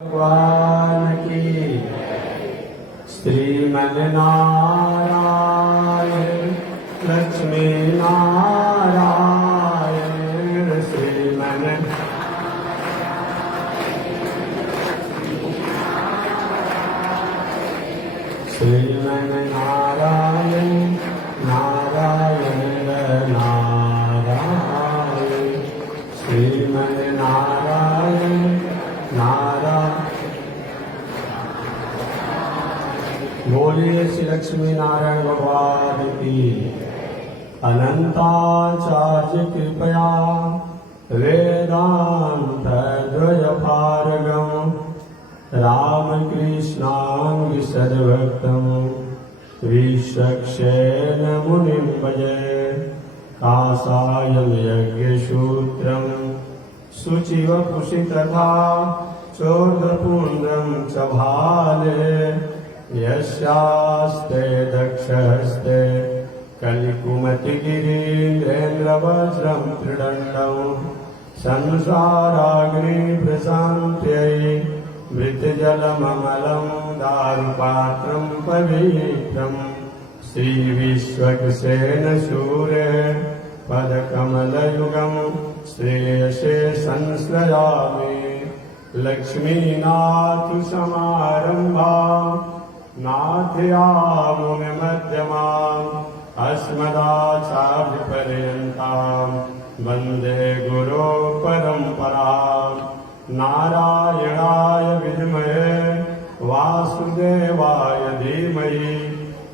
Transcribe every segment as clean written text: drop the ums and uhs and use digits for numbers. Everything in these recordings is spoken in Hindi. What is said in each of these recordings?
भगवान की श्रीमन्नारायण लक्ष्मी नारायण श्रीमन्नारायण नारायण नारायण श्रीमन्नारायण नारायण। बोलिए श्री लक्ष्मी नारायण भगवान की। अनंताचार्य कृपया वेदांत द्वयपारगम रामकृष्णांग सद्भक्तम विश्वक्षेण मुनिं भजे कासायं यज्ञसूत्रम शुचिवपुषि तथा चोर्ध्वपुण्ड्रं च भाले यस्यास्ते दक्षहस्ते कलिकुमतिगिरीन्द्रेन्द्रवज्रं त्रिदण्डं संसाराग्निप्रशान्त्यै मृतजलममलं दारुपात्रं पवित्रं श्रीविश्वक्सेन सूर्य पदकमलयुगं श्रेयसे संश्रयामि। लक्ष्मीनाथ समारंभा नाथयामुनिमध्यमाम् अस्मदाचार्यपर्यन्तां वन्दे गुरो परम्पराम्। नारायणाय विद्महे वासुदेवाय धीमहि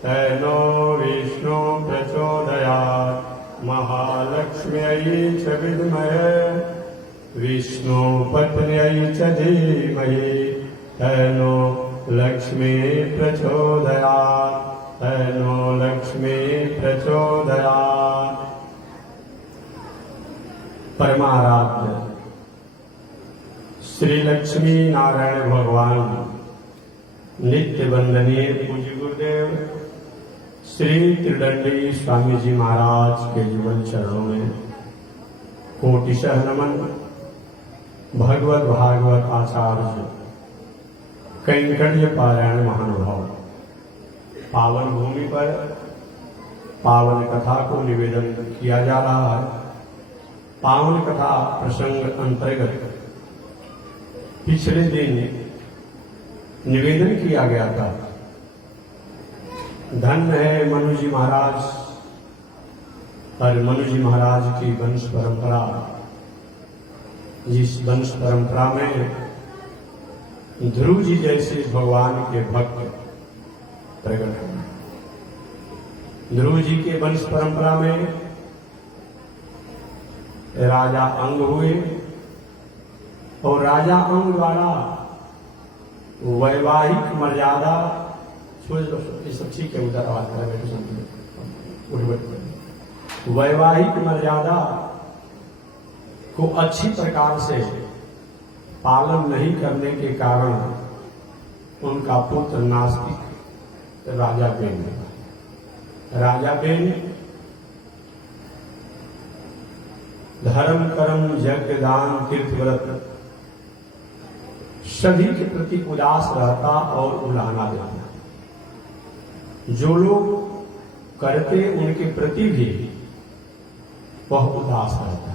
तन्नो विष्णु प्रचोदयात्। महालक्ष्म्यै च विद्महे विष्णुपत्न्यै च धीमहि तन्नो लक्ष्मी प्रचोदयात्। तन्नो लक्ष्मी प्रचोदयात्। परमाराध्य श्री लक्ष्मी नारायण भगवान नित्य वंदनीय पूज्य गुरुदेव श्री त्रिदंडी स्वामी जी महाराज के जीवन चरणों में कोटिशः नमन। भगवत भागवत आचार्य कैंकर्य पारायण महानुभाव पावन भूमि पर पावन कथा को निवेदन किया जा रहा है। पावन कथा प्रसंग अंतर्गत पिछले दिन निवेदन किया गया था। धन्य है मनु जी महाराज और मनु जी महाराज की वंश परंपरा। जिस वंश परंपरा में ध्रुव जी जैसे भगवान के भक्त प्रकट हुए। ध्रुव जी के वंश परंपरा में राजा अंग हुए और राजा अंग द्वारा वैवाहिक मर्यादा ये सब ठीक है। उधर आवाज कर वैवाहिक मर्यादा को अच्छी प्रकार से पालन नहीं करने के कारण उनका पुत्र नास्तिक राजा बेन। राजा बेन धर्म कर्म यज्ञ दान तीर्थ व्रत सभी के प्रति उदास रहता और उलाहना देता। जो लोग करते उनके प्रति भी वह उदास रहता।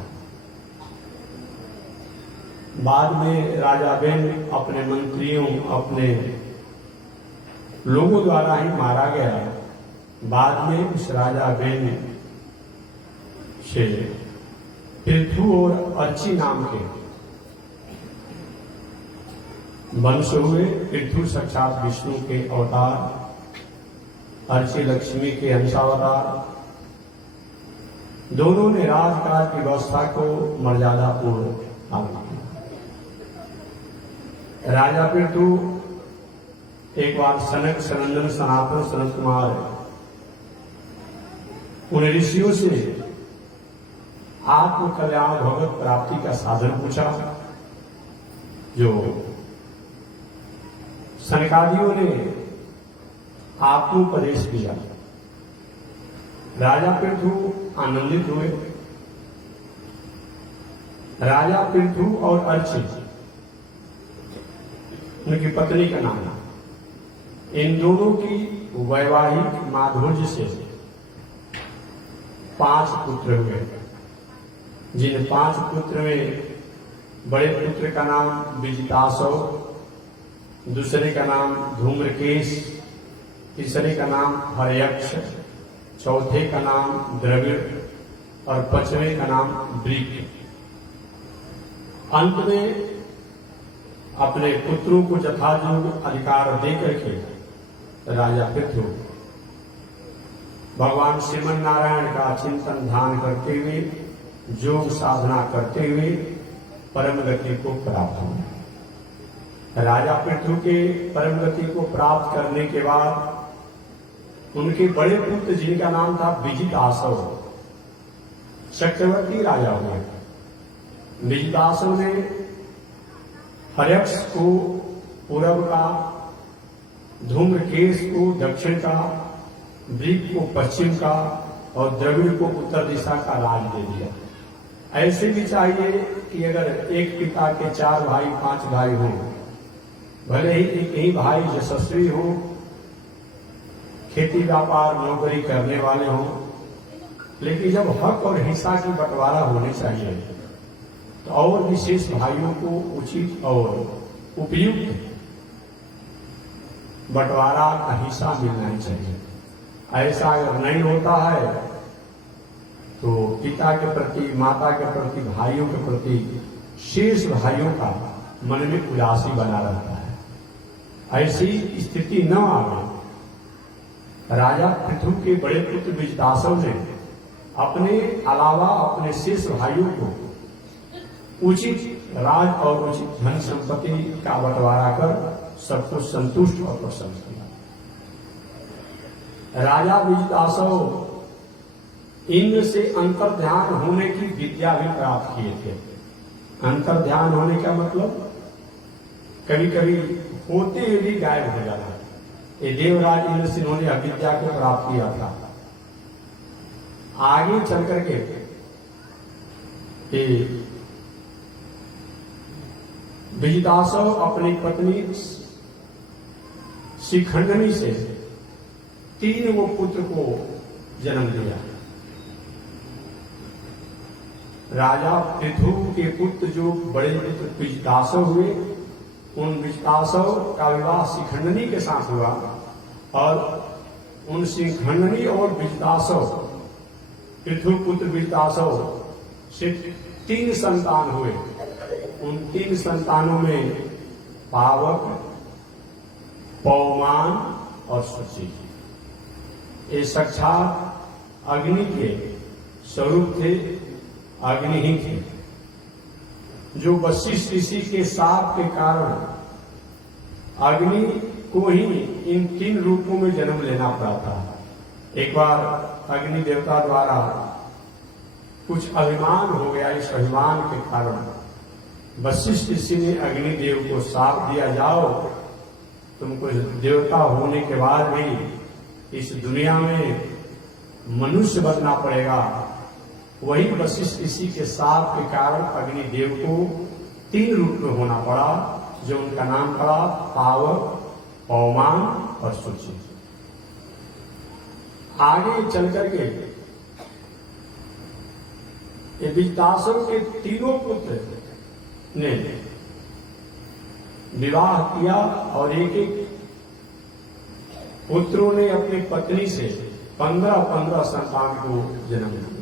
बाद में राजा बेन अपने मंत्रियों अपने लोगों द्वारा ही मारा गया। बाद में उस राजा बेन से पृथु और अर्ची नाम के वंश हुए। पृथु साक्षात विष्णु के अवतार, अर्ची लक्ष्मी के अंशावतार। दोनों ने राजकाज की व्यवस्था को मर्यादा पूर्ण पालन किया। राजा पृथु एक बार सनक सनंदन सनातन सनत कुमार उन ऋषियों से आत्म कल्याण भगवत प्राप्ति का साधन पूछा। जो सनकादियों ने आत्मोपदेश किया। राजा पृथु आनंदित हुए। राजा पृथु और अर्ची उनकी पत्नी का नाम है। इन दोनों की वैवाहिक माधुर्य से 5 पुत्र हुए, जिन 5 पुत्र में बड़े पुत्र का नाम विजितासव, दूसरे का नाम धूम्रकेश, तीसरे का नाम हरयक्ष, चौथे का नाम द्रविड़ और 5वें का नाम वृक्ष। अंत में अपने पुत्रों को यथायोग्य अधिकार देकर के राजा पृथु भगवान श्रीमन नारायण का चिंतन ध्यान करते हुए, योग साधना करते हुए परम गति को प्राप्त हुए। राजा पृथु के परम गति को प्राप्त करने के बाद उनके बड़े पुत्र जिनका नाम था विजितासव, चक्रवर्ती राजा हुए। विजितासव ने हर्यक्ष को पूर्व का, धूम्रकेश को दक्षिण का, वृक्ष को पश्चिम का और द्रविड़ को उत्तर दिशा का राज दे दिया। ऐसे भी चाहिए कि अगर एक पिता के 4 भाई 5 भाई हों, भले ही एक ही भाई यशस्वी हो, खेती व्यापार नौकरी करने वाले हों, लेकिन जब हक और हिस्सा की बंटवारा होनी चाहिए तो और विशेष भाइयों को उचित और उपयुक्त बंटवारा का हिस्सा मिलना ही चाहिए। ऐसा अगर नहीं होता है तो पिता के प्रति, माता के प्रति, भाइयों के प्रति शेष भाइयों का मन में उदासी बना रहता है। ऐसी स्थिति न आवे। राजा पृथु के बड़े पुत्र विजितासव ने अपने अलावा अपने शेष भाइयों को उचित राज और उचित धन संपत्ति का बंटवारा कर सबको संतुष्ट और प्रसन्न किया। राजा विजितासव इंद्र से अंतर्ध्यान होने की विद्या भी प्राप्त किए थे। अंतर्ध्यान होने का मतलब कभी कभी होते हुए भी गायब हो जाता है। ये देवराज इंद्र से उन्होंने अविद्या को प्राप्त किया था। आगे चल करके विजितासव अपनी पत्नी शिखंडनी से 3 वो पुत्र को जन्म दिया। राजा पृथु के पुत्र जो बड़े पुत्र विजितासव हुए, उन विजितासव का विवाह शिखंडनी के साथ हुआ और उन शिखंडनी और विजितासव, पृथु पुत्र विजितासव से 3 संतान हुए। उन 3 संतानों में पावक, पौमान और शुचि, ये साक्षात अग्नि के स्वरूप थे, अग्नि ही थे, जो वशिष्ठ ऋषि के शाप के कारण अग्नि को ही इन 3 रूपों में जन्म लेना पड़ा था। एक बार अग्नि देवता द्वारा कुछ अभिमान हो गया। इस अभिमान के कारण वशिष्ठ ऋषि ने अग्निदेव को शाप दिया, जाओ तुमको देवता होने के बाद भी इस दुनिया में मनुष्य बनना पड़ेगा। वही वशिष्ठ ऋषि के शाप के कारण अग्निदेव को 3 रूप में होना पड़ा, जो उनका नाम पड़ा पावक, पौमान और शुचि। आगे चल करके ये विजितासव के 3 पुत्र ने विवाह किया और एक पुत्रों ने अपनी पत्नी से 15 संतान को जन्म दिया।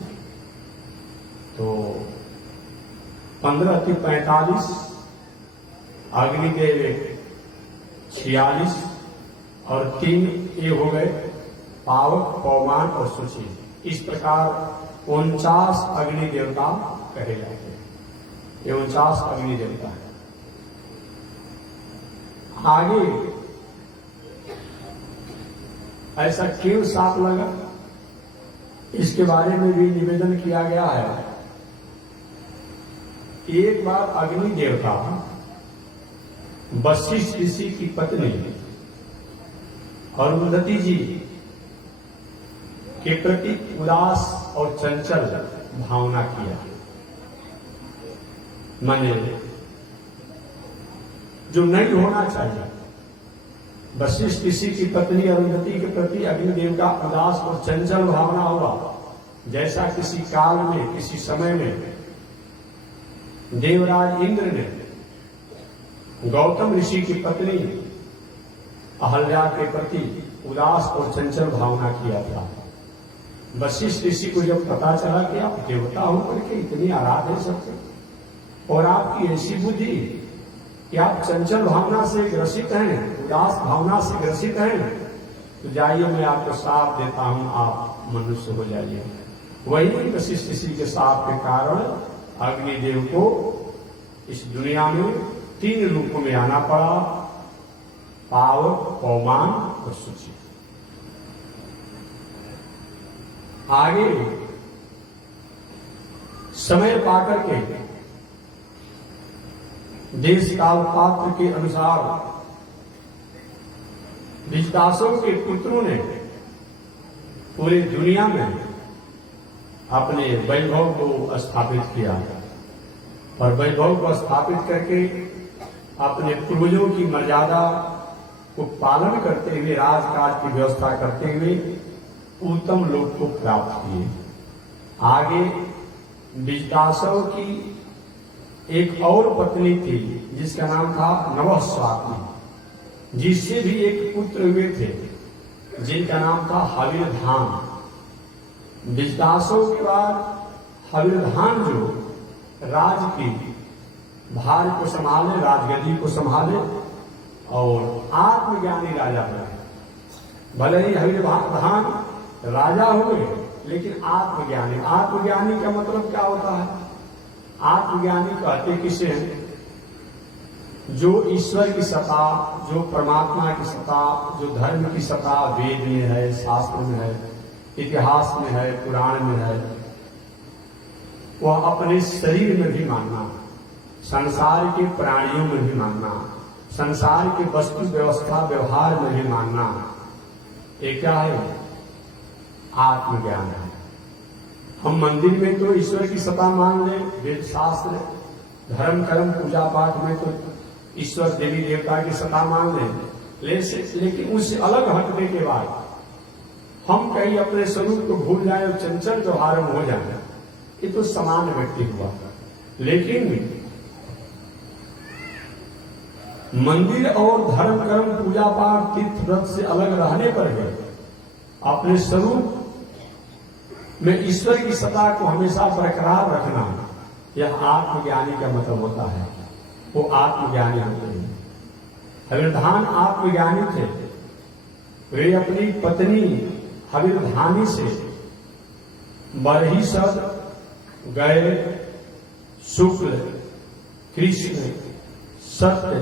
तो 15 × 45, अग्निदेव 46 और 3 ये हो गए पावक, पौमान और शुचि। इस प्रकार 49 अग्नि देवता कहे जाते हैं। ये 49 अग्नि देवता है। आगे ऐसा क्यों साप लगा, इसके बारे में भी निवेदन किया गया है। एक बार अग्नि देवता वशिष्ठ ऋषि की पत्नी अरुंधति जी के प्रति उदास और चंचल भावना किया। माने जो नहीं होना चाहिए। वशिष्ठ ऋषि की पत्नी अरुंधति के प्रति अग्निदेव का उदास और चंचल भावना हुआ। जैसा किसी काल में, किसी समय में देवराज इंद्र ने गौतम ऋषि की पत्नी अहल्या के प्रति उदास और चंचल भावना किया था। वशिष्ठ ऋषि को जब पता चला कि आप देवता होकर के इतनी आराध है सबसे, और आपकी ऐसी बुद्धि कि आप चंचल भावना से ग्रसित हैं, उदास भावना से ग्रसित हैं, तो जाइए मैं आपको श्राप देता हूं, आप मनुष्य हो जाइए। वही वशिष्ठ ऋषि के श्राप के कारण अग्निदेव को इस दुनिया में 3 रूपों में आना पड़ा, पावक, पौमान और शुचि। आगे समय पाकर के देश काल पात्र के अनुसार विजदासों के पुत्रों ने पूरी दुनिया में अपने वैभव को स्थापित किया, और वैभव को स्थापित करके अपने पूर्वजों की मर्यादा को पालन करते हुए, राजकाज की व्यवस्था करते हुए उत्तम लोक को प्राप्त किए। आगे विजदासों की एक और पत्नी थी जिसका नाम था नवस्वाति, जिससे भी एक पुत्र हुए थे जिनका नाम था हविर्धान। विजदासों के बाद हविर्धान जो राज की भार को संभाले, राजगद्दी को संभाले और आत्मज्ञानी राजा बने। भले ही हविर्धान राजा हुए लेकिन आत्मज्ञानी। आत्मज्ञानी का मतलब क्या होता है? आत्मज्ञानी कहते किसे हैं? जो ईश्वर की सत्ता, जो परमात्मा की सत्ता, जो धर्म की सत्ता वेद में है, शास्त्र में है, इतिहास में है, पुराण में है, वह अपने शरीर में भी मानना, संसार के प्राणियों में भी मानना, संसार के वस्तु व्यवस्था व्यवहार में भी मानना, ये क्या है? आत्मज्ञान है। हम मंदिर में तो ईश्वर की सत्ता मान लें, वेद शास्त्र, धर्म कर्म पूजा पाठ में तो ईश्वर देवी देवता की सत्ता मान लें, लेकिन उससे अलग हटने के बाद हम कहीं अपने स्वरूप को भूल जाए और चंचल व्यवहार में हो जाए, ये तो समान व्यक्ति हुआ। लेकिन मंदिर और धर्म कर्म पूजा पाठ तीर्थ व्रत से अलग रहने पर भी अपने स्वरूप में ईश्वर की सत्ता को हमेशा बरकरार रखना, यह आत्मज्ञानी का मतलब होता है। वो आत्मज्ञानी होते हैं। हविर्धान आत्मज्ञानी थे। वे अपनी पत्नी हविर्धानी से बरहिसद, गए, शुक्ल, कृष्ण, सत्य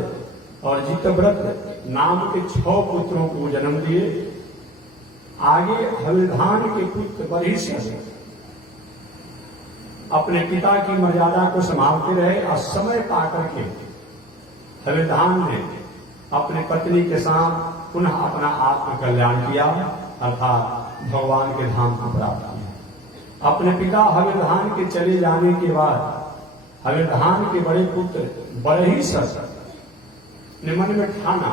और जितव्रत नाम के 6 पुत्रों को जन्म दिए। आगे हविर्धान के पुत्र बरहिसद अपने पिता की मर्यादा को संभालते रहे और समय पाकर के हविर्धान ने अपने पत्नी के साथ पुनः अपना आत्म कल्याण किया, अर्थात भगवान के धाम को प्राप्त किया। अपने पिता हविर्धान के चले जाने के बाद हविर्धान के बड़े पुत्र बरहिसद ने मन में ठाना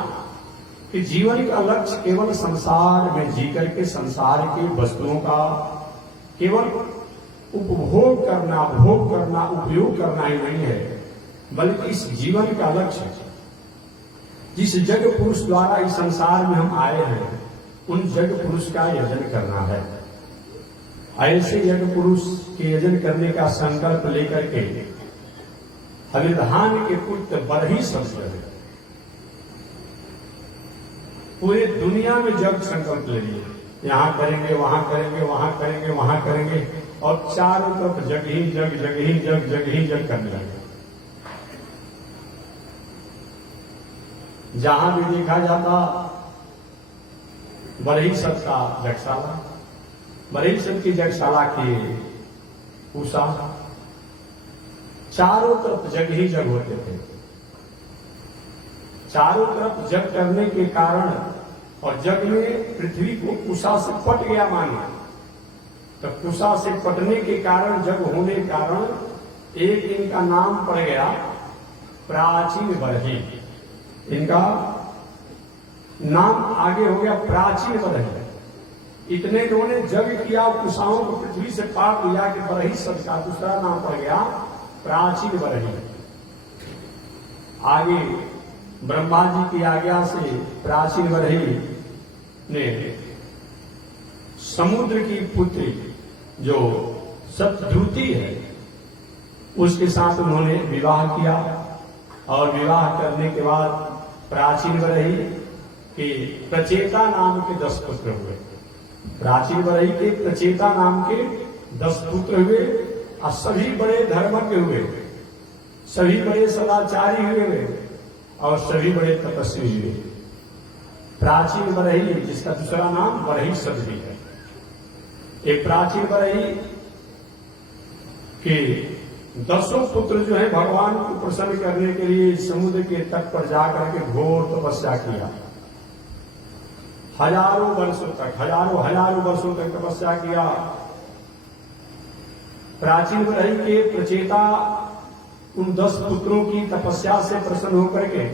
कि जीवन का लक्ष्य केवल संसार में जीकर के संसार के वस्तुओं का केवल उपभोग करना, भोग करना, उपयोग करना ही नहीं है, बल्कि इस जीवन का लक्ष्य जिस जग पुरुष द्वारा इस संसार में हम आए हैं, उन जग पुरुष का यजन करना है। ऐसे जग पुरुष के यजन करने का संकल्प लेकर के हविर्धान के पुत्र बरहिसद पूरे दुनिया में जग संकल्प ले लिए, यहां करेंगे, वहां करेंगे, वहां करेंगे, वहां करेंगे, और चारों तरफ जग ही जग, जग ही जग, जग ही जग करने लगे। जहां भी देखा जाता बरहिसद का जगशाला, बरहिसद की जगशाला की उषा, चारों तरफ जग ही जग होते थे। चारों तरफ जग करने के कारण और जग में पृथ्वी को कुशा से पट गया माना, तो कुशा से पटने के कारण, जग होने के कारण एक इनका नाम पड़ गया प्राचीन बरही। इनका नाम आगे हो गया प्राचीन बरही। इतने इन्होंने जग किया, कुशाओं को पृथ्वी से पाप लिया कि बरही शब्द का दूसरा नाम पड़ गया प्राचीन बरही। आगे ब्रह्मा जी की आज्ञा से प्राचीन बरही ने समुद्र की पुत्री जो सतद्रुति है उसके साथ उन्होंने विवाह किया, और विवाह करने के बाद प्राचीन बरही के प्रचेता नाम के 10 पुत्र हुए। प्राचीन बरही के प्रचेता नाम के 10 पुत्र हुए, और सभी बड़े धर्मज्ञ हुए, सभी बड़े सदाचारी हुए, और सभी बड़े तपस्वी हुए। प्राचीन बरही जिसका दूसरा नाम बरही शब्द भी है। एक प्राचीन बरही के 10 पुत्र जो है भगवान को प्रसन्न करने के लिए समुद्र के तट पर जाकर के घोर तपस्या किया। हजारों वर्षों तक तपस्या किया। प्राचीन बरही के प्रचेता उन 10 पुत्रों की तपस्या से प्रसन्न होकर के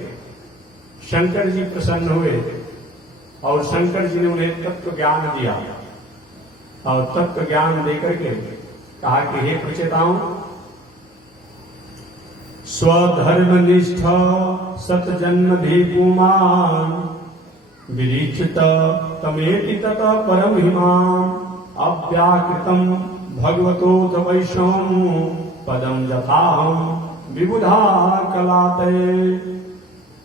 शंकर जी प्रसन्न हुए, और शंकर जी ने उन्हें तत्व ज्ञान दिया, और तत्व ज्ञान देकर के कहा कि हे प्रचेताओं, स्वधर्मनिष्ठ सतजन्म भी पुमान विरीक्षित तमेति तत परम हिमाम अव्याकृतम भगवतोथ वैष्णवम पदम यथाहम विबुधा कलाते।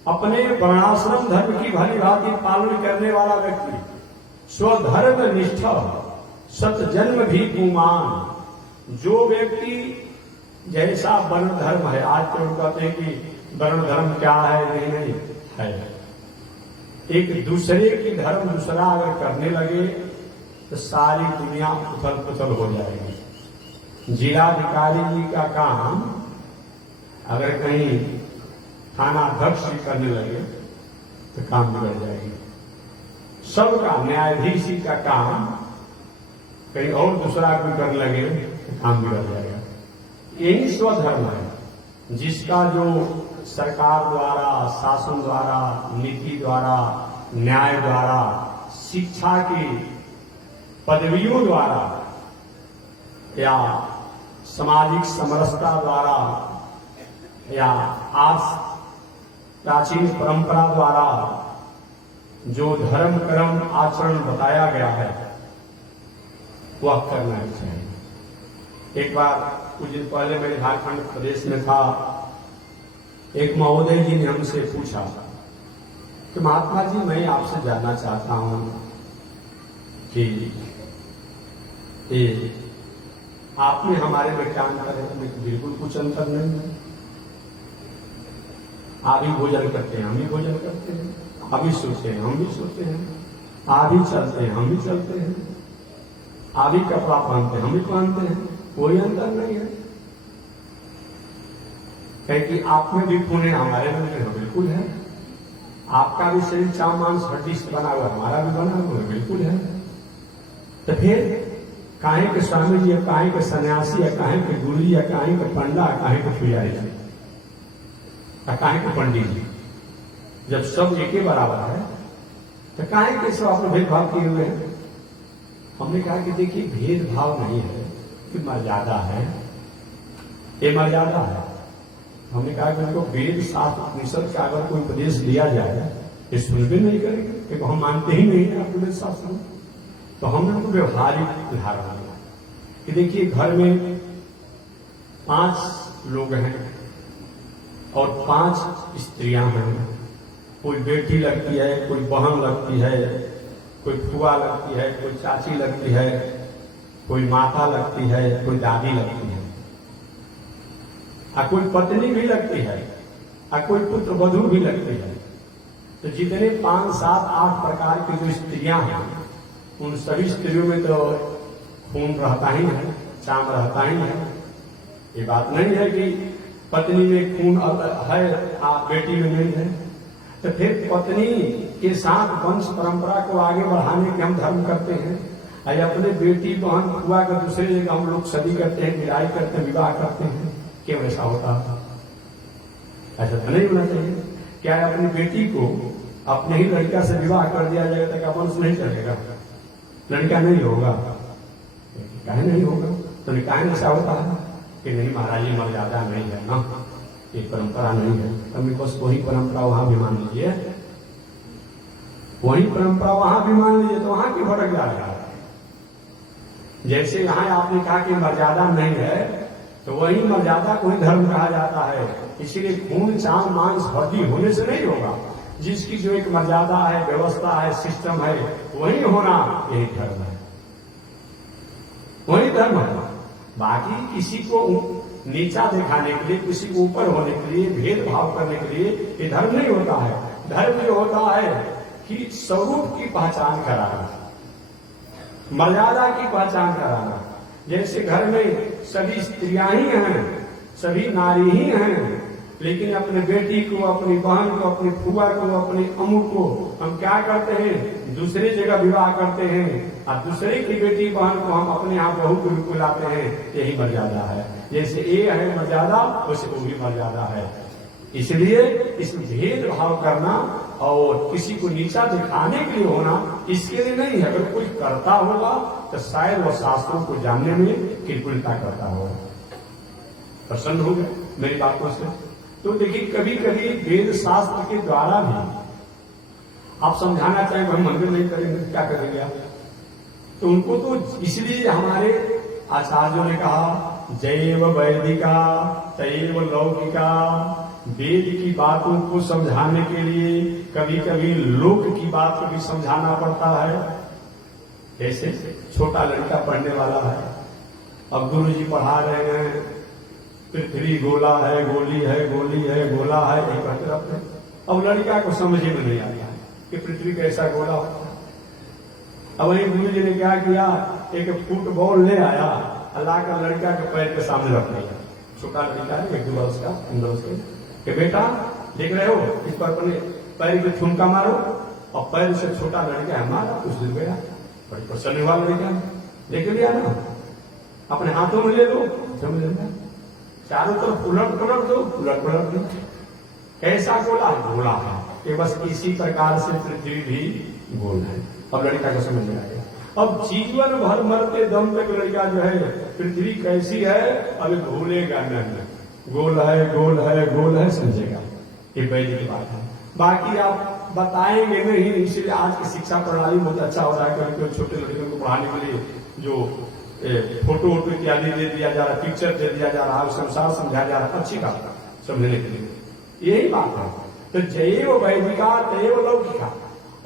अपने वर्णाश्रम धर्म की भली भांति पालन करने वाला व्यक्ति, स्वधर्म निष्ठ सतजन्म भी पुमान, जो व्यक्ति जैसा वर्ण धर्म है, आज तो लोग कहते हैं कि वर्ण धर्म क्या है, नहीं है, एक दूसरे की धर्म दूसरा अगर करने लगे तो सारी दुनिया उथल पुथल हो जाएगी। जिलाधिकारी जी का काम अगर कहीं थानाध्यक्ष करने लगे तो काम बिगड़ जाएगी। सबका न्यायाधीश का काम कहीं और दूसरा कोई करने लगे तो काम बिगड़ जाएगा। यही स्वधर्म है, जिसका जो सरकार द्वारा, शासन द्वारा, नीति द्वारा, न्याय द्वारा, शिक्षा की पदवियों द्वारा या सामाजिक समरसता द्वारा या आज प्राचीन परंपरा द्वारा जो धर्म कर्म आचरण बताया गया है वह करना चाहिए। एक बार कुछ दिन पहले मैं झारखंड प्रदेश में था, एक महोदय जी ने हमसे पूछा कि महात्मा जी, मैं आपसे जानना चाहता हूं कि आप में हमारे में क्या अंतर है? बिल्कुल कुछ अंतर नहीं है। आप ही भोजन करते हैं, हम भी भोजन करते हैं, आप भी सोते हैं, हम भी सोते हैं, आप ही चलते हैं, हम भी चलते हैं, आप ही कपड़ा पहनते हैं, हम भी पहनते हैं, कोई अंतर नहीं है। कहीं कि आप में भी खून है, हमारे में भी बिल्कुल है। आपका भी शरीर चाव मांस हड्डी से बना हुआ, हमारा भी बना हुआ बिल्कुल है। तो फिर काहे के स्वामी जी, या काहे के सन्यासी, या काहे के गुरु जी, या काहे के पंडा, काहे के पुजारी जी, या काहे के पंडित जी, जब सब एक ही बराबर है तो काहे के सब अपने भेदभाव किए हुए हैं? हमने कहा कि देखिए, भेदभाव नहीं है, कि मर्यादा है, ये मर्यादा है। हमने कहा कि उनको वेद शास्त्र उपनिषद का अगर कोई उपदेश दिया जाए तो सुनबे नहीं करेंगे, क्योंकि हम मानते ही नहीं है वेद शास्त्र। तो हमने उनको व्यवहारिक उदाहरण दिया कि देखिए, घर में 5 लोग हैं और 5 स्त्रियां हैं। कोई बेटी लगती है, कोई बहन लगती है, कोई फुआ लगती है, कोई चाची लगती है, कोई माता लगती है, कोई दादी लगती है, और कोई पत्नी भी लगती है, और कोई पुत्र वधू भी लगती है। तो जितने 5, 7, 8 प्रकार की जो स्त्रियां हैं, उन सभी स्त्रियों में तो खून रहता ही है, चाम रहता ही है। ये बात नहीं है कि पत्नी में खून है, बेटी में नहीं है। तो फिर पत्नी के साथ वंश परंपरा को आगे बढ़ाने के हम धर्म करते हैं, और अपने बेटी बहन फुआ का दूसरे जगह हम लोग शादी करते हैं, विदाई करते हैं, विवाह करते हैं। क्यों ऐसा होता है? ऐसा तो नहीं होना चाहिए। क्या अपनी बेटी को अपने ही लड़का से विवाह कर दिया जाएगा तो क्या वंश नहीं चलेगा, लड़का नहीं होगा? काहे नहीं होगा? तो निकाय में ऐसा होता है कि नहीं महाराज जी मर्यादा नहीं है ना, ये परंपरा नहीं है। तो बस वही परंपरा वहां भी मान लीजिए, वही परंपरा वहां भी मान लीजिए, तो वहां की भड़क जाएगा। जैसे यहां आपने कहा कि मर्यादा नहीं है, तो वही मर्यादा को ही धर्म कहा जाता है। इसीलिए खून चांद मांस हड्डी होने से नहीं होगा, जिसकी जो एक मर्यादा है, व्यवस्था है, सिस्टम है, वही होना यही धर्म है, वही धर्म है। बाकी किसी को नीचा दिखाने के लिए, किसी को ऊपर होने के लिए, भेदभाव करने के लिए ये धर्म नहीं होता है। धर्म जो होता है कि स्वरूप की पहचान कराना, मर्यादा की पहचान कराना। जैसे घर में सभी स्त्रियां ही हैं, सभी नारी ही हैं, लेकिन अपने बेटी को, अपनी बहन को, अपनी फुआ को, अपने अम्मू को हम क्या करते हैं, दूसरी जगह विवाह करते हैं, और दूसरे की बेटी बहन को हम अपने यहाँ बहू को भी बुलाते हैं। यही मर्यादा है। जैसे ये है मर्यादा, वैसे वो भी मर्यादा है। इसलिए इसमें भेदभाव करना और किसी को नीचा दिखाने के लिए होना, इसके लिए नहीं है। अगर कोई करता होगा तो शायद वह शास्त्रों को जानने में कृपणता करता होगा। प्रसन्न हो गए मेरी बातों से? तो देखिए, कभी कभी वेद शास्त्र के द्वारा भी आप समझाना चाहें हम मंदिर नहीं करेंगे, क्या करेंगे आप? तो उनको तो इसलिए हमारे आचार्यों ने कहा जैव वैदिका तैव लौकिका। वेद की बातों को समझाने के लिए कभी कभी लोक की बात को भी समझाना पड़ता है। जैसे छोटा लड़का पढ़ने वाला है, अब गुरु जी पढ़ा रहे हैं, पृथ्वी गोला है, गोली है, गोली है, गोला है, यही कहते रहते हैं। अब लड़का को समझ में नहीं आता है कि पृथ्वी कैसा गोला होता है। अब वही गुरु जी ने क्या किया, एक फुटबॉल ले आया, अल्लाह का लड़का के पैर के सामने रख दिया। छोटा लड़का है, 1-2 वर्ष का, 3 वर्ष के, कि बेटा देख रहे हो, इस पर अपने पैर पे ठुमका मारो। और पैर से छोटा लड़का है हमारा, कुछ दिन गया, बड़ी प्रसन्न हुआ लड़का, देख लिया ना, अपने हाथों में ले लो, समझ लेना, चारों तरफ उलट पलट दो, उलट पलट दो। कैसा गोला? गोला है। कि बस इसी प्रकार से पृथ्वी भी गोल है। अब लड़का को समझ में आ गया। अब जीवन भर मरते दम तक लड़का जो है पृथ्वी कैसी है अभी भूलेगा नहीं। गोल है, गोल है, गोल है, समझेगा। ये वैदिक बात है। बाकी आप बताएंगे नहीं, इसलिए आज की शिक्षा प्रणाली बहुत अच्छा हो रहा है। कभी छोटे लड़कियों को पढ़ाने के लिए जो फोटो वोटो इत्यादि दे दिया जा रहा है, पिक्चर दे दिया जा रहा है, संसार समझाया जा रहा है, अच्छी बात है समझने के लिए। यही बात है। तो जैव वैदिका तैव लौकिका।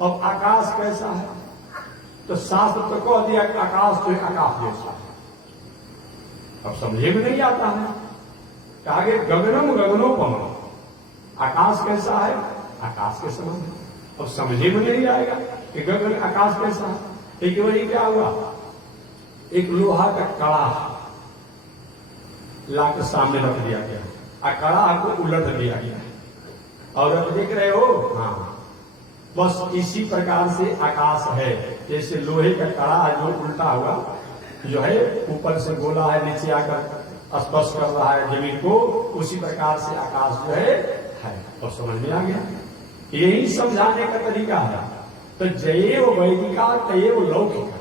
अब आकाश कैसा है, तो शास्त्र तो कह दिया कि आकाश तो आकाश जैसा है। अब समझे में नहीं आता है, आगे गगनम गगनोपम, आकाश कैसा है, आकाश के समान है। अब समझे में नहीं आएगा कि गगन आकाश कैसा है। लेकिन वही क्या हुआ, एक लोहा का कड़ा लाकर सामने रख दिया गया, और कड़ा को उलट दिया गया, और अब देख रहे हो, हाँ, बस इसी प्रकार से आकाश है। जैसे लोहे का कड़ा जो उल्टा हुआ जो है, ऊपर से गोला है, नीचे आकर स्पर्श कर रहा है जमीन को, उसी प्रकार से आकाश जो है। और समझ में आ गया। यही समझाने का तरीका है। तो जैव वैदिका तैव लौकिका,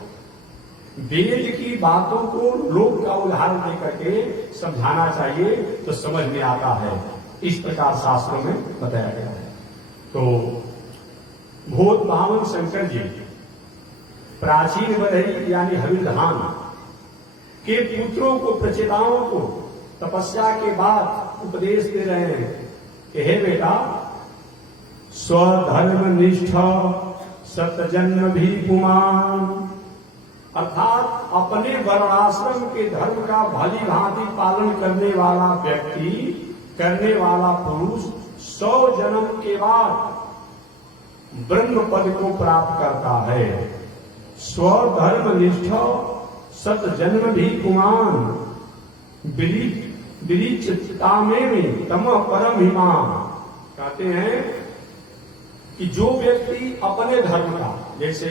वेद की बातों को लोक का उदाहरण देकर के समझाना चाहिए तो समझ में आता है। इस प्रकार शास्त्रों में बताया गया है। तो भूत भावन शंकर जी प्राचीन बरही यानी हविर्धान के पुत्रों को, प्रचेताओं को तपस्या के बाद उपदेश दे रहे हैं कि हे बेटा, स्वधर्म निष्ठ सतजन्म भी पुमान, अर्थात अपने वर्णाश्रम के धर्म का भली भांति पालन करने वाला व्यक्ति, करने वाला पुरुष 100 जन्म के बाद ब्रह्म पद को प्राप्त करता है। स्वधर्म निष्ठ सत जन्म भी कुमान, विरिचिता में तम परम हिमान। कहते हैं कि जो व्यक्ति अपने धर्म का, जैसे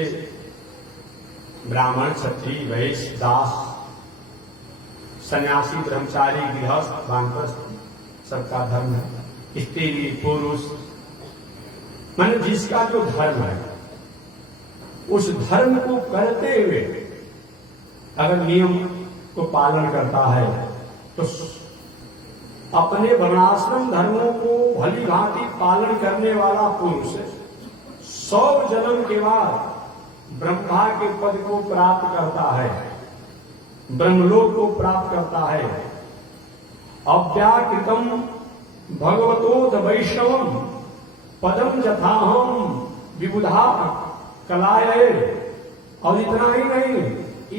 ब्राह्मण, क्षत्रिय, वैश्य, दास, सन्यासी, ब्रह्मचारी, गृहस्थ, वानप्रस्थ, सबका धर्म है। स्त्री पुरुष माने जिसका जो धर्म है उस धर्म को करते हुए अगर नियम को पालन करता है तो अपने वर्णाश्रम धर्मों को भली भांति पालन करने वाला पुरुष 100 जन्म के बाद ब्रह्मा के पद को प्राप्त करता है, ब्रह्मलोक को प्राप्त करता है। अव्याकृतम भगवतोद वैष्णवम पदम यथाहम विबुधा कलाये। और इतना ही नहीं,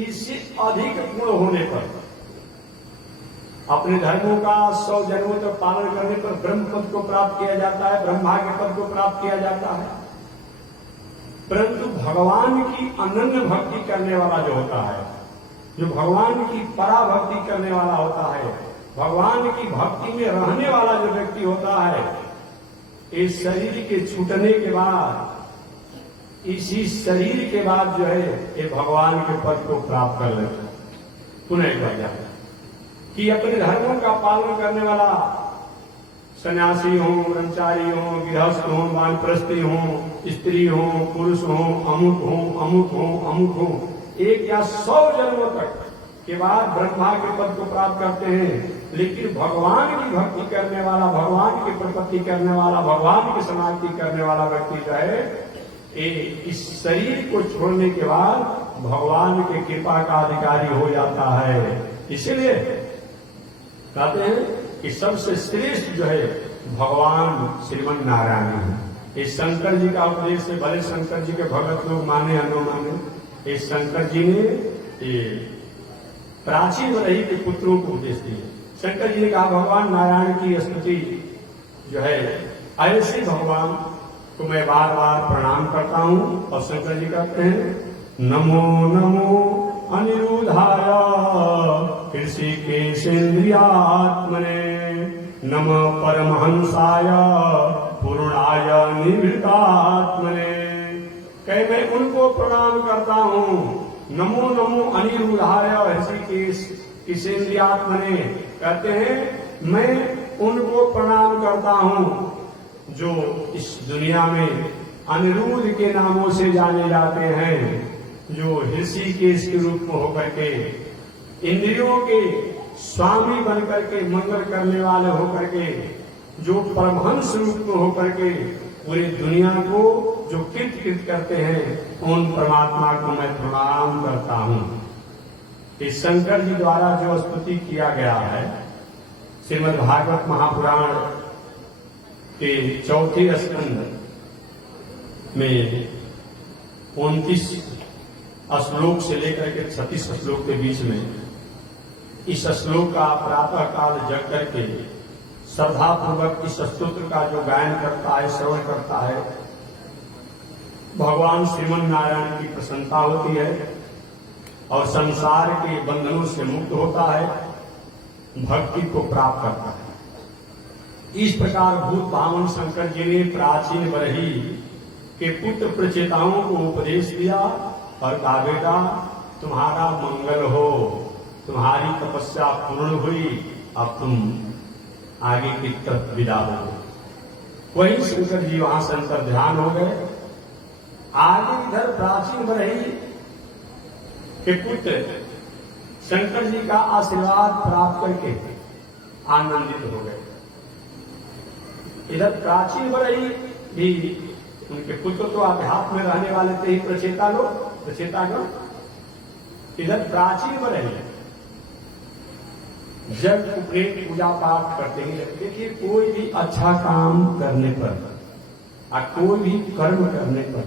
इससे अधिक पूर्ण होने पर अपने धर्मों का 100 जन्मों तक पालन करने पर ब्रह्म पद को प्राप्त किया जाता है, ब्रह्मा के पद को प्राप्त किया जाता है। परंतु भगवान की अनन्य भक्ति करने वाला जो होता है, जो भगवान की पराभक्ति करने वाला होता है, भगवान की भक्ति में रहने वाला जो व्यक्ति होता है, इस शरीर के छूटने के बाद, इसी शरीर के बाद जो है ये भगवान के पद को प्राप्त कर लेता है। पुनः एक बार जाए कि अपने धर्मों का पालन करने वाला सन्यासी हो, ब्रह्मचारी हो, गृहस्थ हो, वानप्रस्थी हो, स्त्री हो, पुरुष हो, अमुक हो, अमुक हो, अमुक हो, 1 या 100 जन्मों तक के बाद ब्रह्मा के पद को प्राप्त करते हैं। लेकिन भगवान की भक्ति करने वाला, भगवान की प्रपत्ति करने वाला, भगवान की समाप्ति करने वाला व्यक्ति जो है इस शरीर को छोड़ने के बाद भगवान के कृपा का अधिकारी हो जाता है। इसीलिए कहते हैं कि सबसे श्रेष्ठ जो है भगवान श्रीमन नारायण है। इस शंकर जी का उपदेश से, भले शंकर जी के भगत लोग माने या न माने, इस शंकर जी ने प्राचीन रही के पुत्रों को उपदेश दिए। शंकर जी ने कहा भगवान नारायण की स्तुति जो है, ऐसे भगवान को मैं बार बार प्रणाम करता हूँ। और शंकर जी कहते हैं नमो नमो अनिरुद्धाय ऋषिकेशेन्द्रियात्मने नमः परमहंसाय पूर्णाय निवृत्तात्मने। कह मैं उनको प्रणाम करता हूँ। नमो नमो अनिरुद्धाय ऋषिकेशेन्द्रियात्मने, कहते हैं मैं उनको प्रणाम करता हूँ जो इस दुनिया में अनिरुद्ध के नामों से जाने जाते हैं, जो ऋषिकेश के रूप में होकर के इंद्रियों के स्वामी बनकर के, मंगल करने वाले होकर के, जो परमहंस रूप में होकर के पूरी दुनिया को जो कृत करते हैं, उन परमात्मा को मैं प्रणाम करता हूँ। इस शंकर जी द्वारा जो स्तुति किया गया है, श्रीमद् भागवत महापुराण के 4थे स्कंद में 29 श्लोक से लेकर के 36 श्लोक के बीच में इस श्लोक का प्रातः काल जग करके श्रद्धा पूर्वक इस स्तोत्र का जो गायन करता है, श्रवण करता है, भगवान श्रीमन नारायण की प्रसन्नता होती है और संसार के बंधनों से मुक्त होता है, भक्ति को प्राप्त करता है। इस प्रकार भूत भावन शंकर जी ने प्राचीन बरही के पुत्र प्रचेताओं को उपदेश दिया और कहा बेटा तुम्हारा मंगल हो, तुम्हारी तपस्या पूर्ण हुई, अब तुम आगे की तरफ विदा हो। वही शंकर जी वहां से अंतर ध्यान हो गए। आगे इधर प्राचीन बरही के पुत्र शंकर जी का आशीर्वाद प्राप्त करके आनंदित हो गए। इधर प्राचीन बरही भी, उनके पुत्र तो अध्यात्म में रहने वाले थे ही, प्रचेतागण। इधर प्राचीन बरही जब उपनेत पूजा पाठ करते हैं, देखिए कोई भी अच्छा काम करने पर और कोई भी कर्म करने पर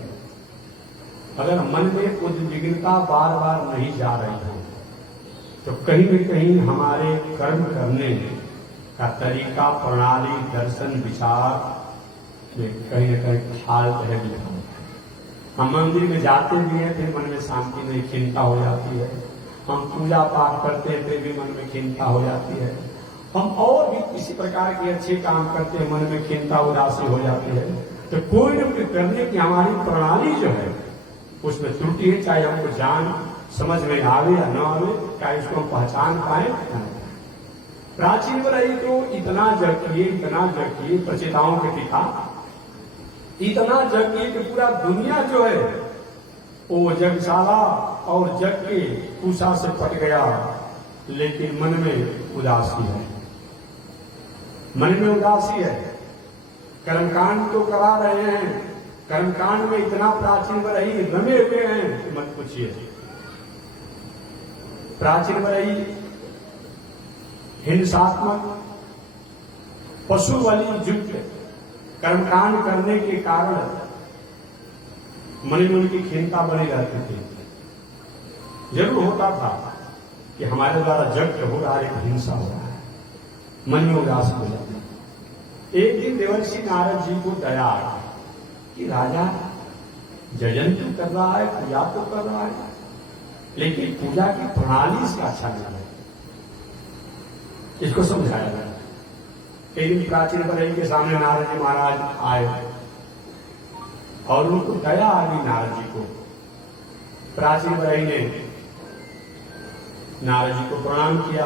अगर मन में उद्विग्नता बार बार नहीं जा रही हो तो कहीं न कहीं हमारे कर्म करने का तरीका, प्रणाली, दर्शन, विचार में कहीं न कहीं फाल्ट है, दिखा। हम मंदिर में जाते भी हैं फिर मन में शांति नहीं, खिन्नता हो जाती है। हम पूजा पाठ करते हैं फिर भी मन में खिन्नता हो जाती है। हम और भी किसी प्रकार के अच्छे काम करते हैं, मन में खिन्नता, उदासी हो जाती है। तो कोई न कोई करने की हमारी प्रणाली जो है उसमें त्रुटि है, चाहे हमको जान समझ में आवे या न आवे, चाहे उसको हम पहचान पाए। प्राचीन बरही तो इतना जग किए प्रचेताओं के पिता इतना जग किए कि पूरा दुनिया जो है वो जगशाला और जग के कुशा से पट गया, लेकिन मन में उदासी है, मन में उदासी है। कर्मकांड तो करा रहे हैं, कर्मकांड में इतना प्राचीन बरही रमे हुए हैं कि मत पूछिए। प्राचीन बरही हिंसात्मक पशु बलि युक्त कर्मकांड करने के कारण मन में उनकी खीनता बनी रहती थी। जरूर होता था कि हमारे द्वारा जग हो रहा है, एक हिंसा हो रहा है, मन में उदास हो जाता। एक दिन देवर्षि नारद जी को दया आया कि राजा जजन तो कर रहा है, पूजा तो कर रहा है, लेकिन पूजा की प्रणाली इसका अच्छा नहीं है, इसको समझाया गया। एक दिन प्राचीन बरही के सामने नारद जी महाराज आए और उनको दया आ गई नारद जी को। प्राचीन बरही ने नारद जी को प्रणाम किया।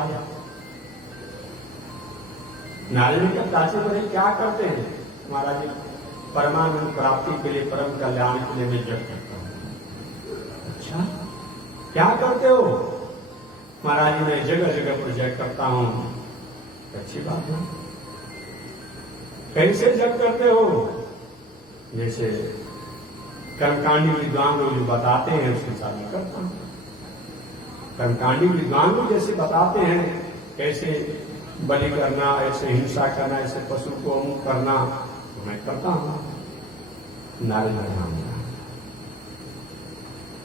नारद जी का प्राचीन बरही क्या करते हैं? महाराज जी परमानंद प्राप्ति के लिए, परम कल्याण के लिए मैं जप करता हूं। अच्छा, क्या करते हो? महाराज जी मैं जगह जगह पर जप करता हूं। अच्छी बात है। कैसे जप करते हो? जैसे कर्मकांडी विद्वान लोग जो बताते हैं उसके साथ मैं करता हूं। कर्मकांडी विद्वान लोग जैसे बताते हैं कैसे बलि करना, ऐसे हिंसा करना, ऐसे पशु को अमुक करना, मैं करता हूं। नारद नाम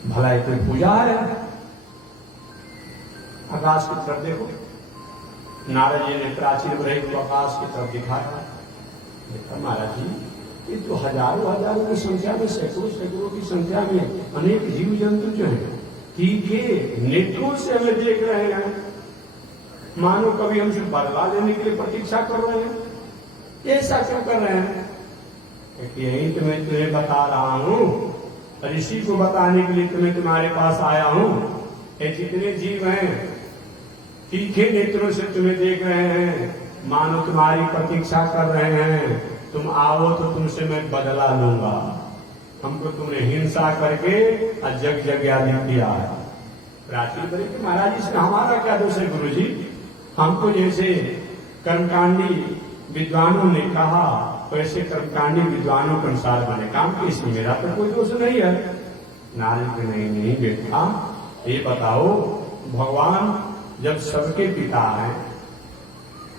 भला कोई पूजा है? आकाश की तरफ देखो। नारद जी ने प्राचीन बरही को आकाश की तरफ दिखाया। देखा महाराज जी, ये तो हजारों हजारों की संख्या में, सैकड़ों सैकड़ों की संख्या में अनेक जीव जंतु जो है तीखे नेत्रों से हमें देख रहे हैं, मानो कभी हमसे बदला लेने के लिए प्रतीक्षा कर रहे हैं। ऐसा क्यों कर रहे हैं? यही तो मैं तुम्हें बता रहा हूं, ऋषि को बताने के लिए तुम्हें तुम्हारे पास आया हूं। ये जितने जीव हैं तीखे नेत्रों से तुम्हें देख रहे हैं, मानो तुम्हारी प्रतीक्षा कर रहे हैं। तुम आओ तो तुमसे मैं बदला लूंगा। हमको तुमने हिंसा करके जग जग्यादि किया है। प्राचीन बरही के महाराज जी से हमारा क्या दोष है गुरु जी? हमको जैसे कर्मकांडी विद्वानों ने कहा वैसे कर्मकांडी विद्वानों के अनुसार मैंने काम किया, इसमें मेरा तो कोई दोष नहीं है। नारद नहीं बेटा, ये बताओ भगवान जब सबके पिता है,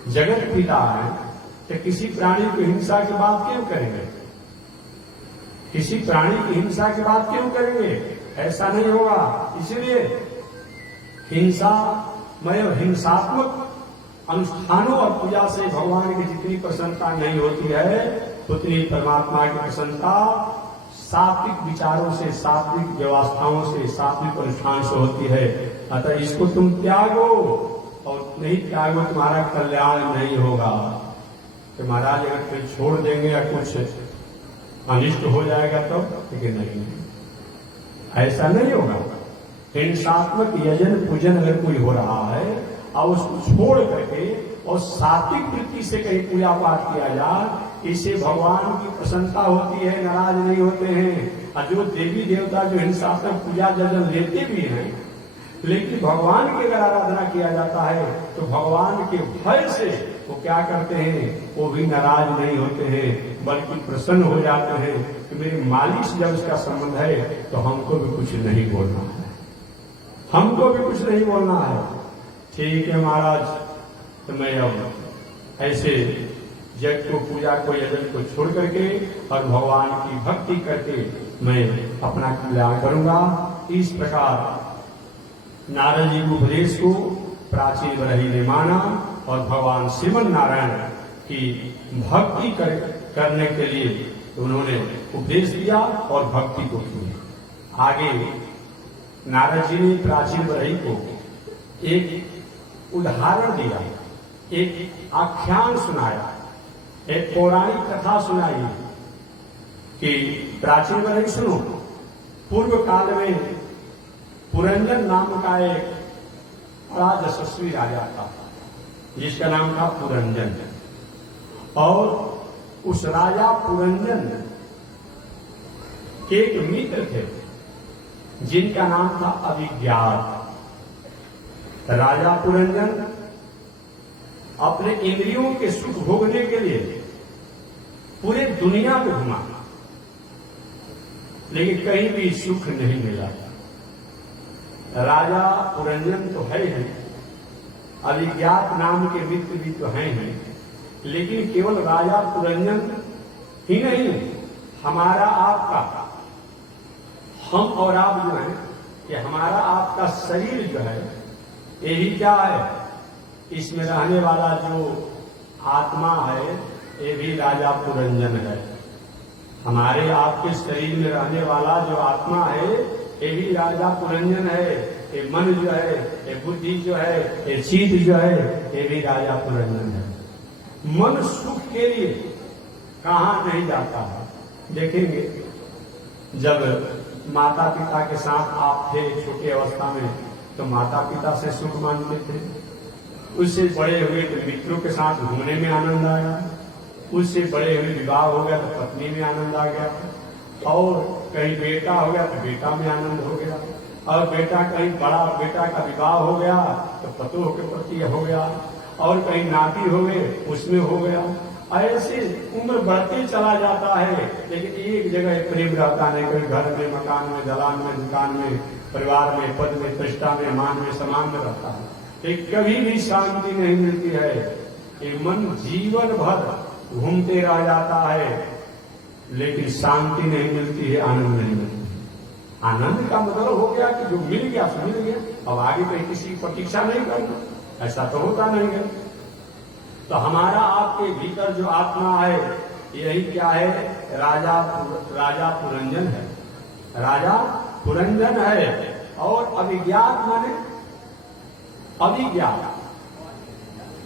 जगत पिता है, तो किसी प्राणी को हिंसा की बात क्यों करेंगे? किसी प्राणी की हिंसा की बात क्यों करेंगे? ऐसा नहीं होगा। इसलिए हिंसा में हिंसात्मक अनुष्ठानों और पूजा से भगवान की जितनी प्रसन्नता नहीं होती है, उतनी परमात्मा की प्रसन्नता सात्विक विचारों से, सात्विक व्यवस्थाओं से, सात्विक अनुष्ठान से होती है। अतः इसको तुम त्यागो, और नहीं त्यागो तुम्हारा कल्याण नहीं होगा। तो महाराज अगर फिर छोड़ देंगे या कुछ अनिष्ट हो जाएगा तो, लेकिन नहीं, ऐसा नहीं होगा। हिंसात्मक यजन पूजन अगर कोई हो रहा है और उसको छोड़ करके और सात्विक वृत्ति से कहीं पूजा पाठ किया जाए, इससे भगवान की प्रसन्नता होती है, नाराज नहीं होते हैं। और जो देवी देवता जो हिंसात्मक पूजा यजन लेते भी हैं, लेकिन भगवान की अगर आराधना किया जाता है तो भगवान के भय से वो क्या करते हैं? वो भी नाराज नहीं होते हैं, बल्कि प्रसन्न हो जाते हैं कि मेरे मालिक से जब इसका संबंध है तो हमको भी कुछ नहीं बोलना है, हमको भी कुछ नहीं बोलना है। ठीक है महाराज, तो मैं अब ऐसे जग को, पूजा को, यजन को छोड़ करके और भगवान की भक्ति करके मैं अपना कल्याण करूंगा। इस प्रकार नारद जी के उपदेश को प्राचीन बरही ने माना और भगवान श्रीमन नारायण की भक्ति करने के लिए उन्होंने उपदेश दिया और भक्ति को की। आगे नारद जी ने प्राचीन बरही को एक उदाहरण दिया, एक आख्यान सुनाया, एक पौराणिक कथा सुनाई कि प्राचीन बरही सुनो, पूर्व काल में पुरंजन नाम का एक बड़ा यशस्वी राजा था, जिसका नाम था पुरंजन। और उस राजा पुरंजन कि एक मित्र थे जिनका नाम था अभिज्ञात। राजा पुरंजन अपने इंद्रियों के सुख भोगने के लिए पूरे दुनिया में घुमा, लेकिन कहीं भी सुख नहीं मिला। राजा पुरंजन तो है ही, अभिज्ञात नाम के मित्र भी तो हैं ही, लेकिन केवल राजा पुरंजन ही नहीं, हमारा आपका, हम और आप जो है, कि हमारा आपका शरीर जो है, यही क्या है, इसमें रहने वाला जो आत्मा है, ये भी राजा पुरंजन है। हमारे आपके शरीर में रहने वाला जो आत्मा है, ये भी राजा पुरंजन है। ये मन जो है, ये बुद्धि जो है, ये चित्त जो है, ये भी राजा पुरंजन है। मन सुख के लिए कहाँ नहीं जाता है। देखेंगे, जब माता पिता के साथ आप थे छोटी अवस्था में, तो माता पिता से सुख मानते थे। उससे बड़े हुए तो मित्रों के साथ घूमने में आनंद आया। उससे बड़े हुए विवाह हो गया तो पत्नी में आनंद आ गया, और कहीं बेटा हो गया तो बेटा में आनंद हो गया, और बेटा कहीं बड़ा बेटा का विवाह हो गया तो पतोह के प्रति हो गया, और कहीं नाती हो गए उसमें हो गया। ऐसे उम्र बढ़ते चला जाता है, लेकिन एक जगह प्रेम रहता नहीं। कहीं घर में, मकान में, दलान में, दुकान में, परिवार में, पद में, प्रतिष्ठा में, मान में, सम्मान में रहता है, लेकिन कभी भी शांति नहीं मिलती है। ये मन जीवन भर घूमते रह जाता है, लेकिन शांति नहीं मिलती है, आनंद नहीं मिलती है। आनंद का मतलब हो गया कि जो मिल गया सो मिल गया, अब आगे कहीं किसी की प्रतीक्षा नहीं करना, ऐसा तो होता नहीं है। तो हमारा आपके भीतर जो आत्मा है, यही क्या है, राजा पुरंजन है। राजा पुरंजन है। और अभिज्ञात माने अभिज्ञात,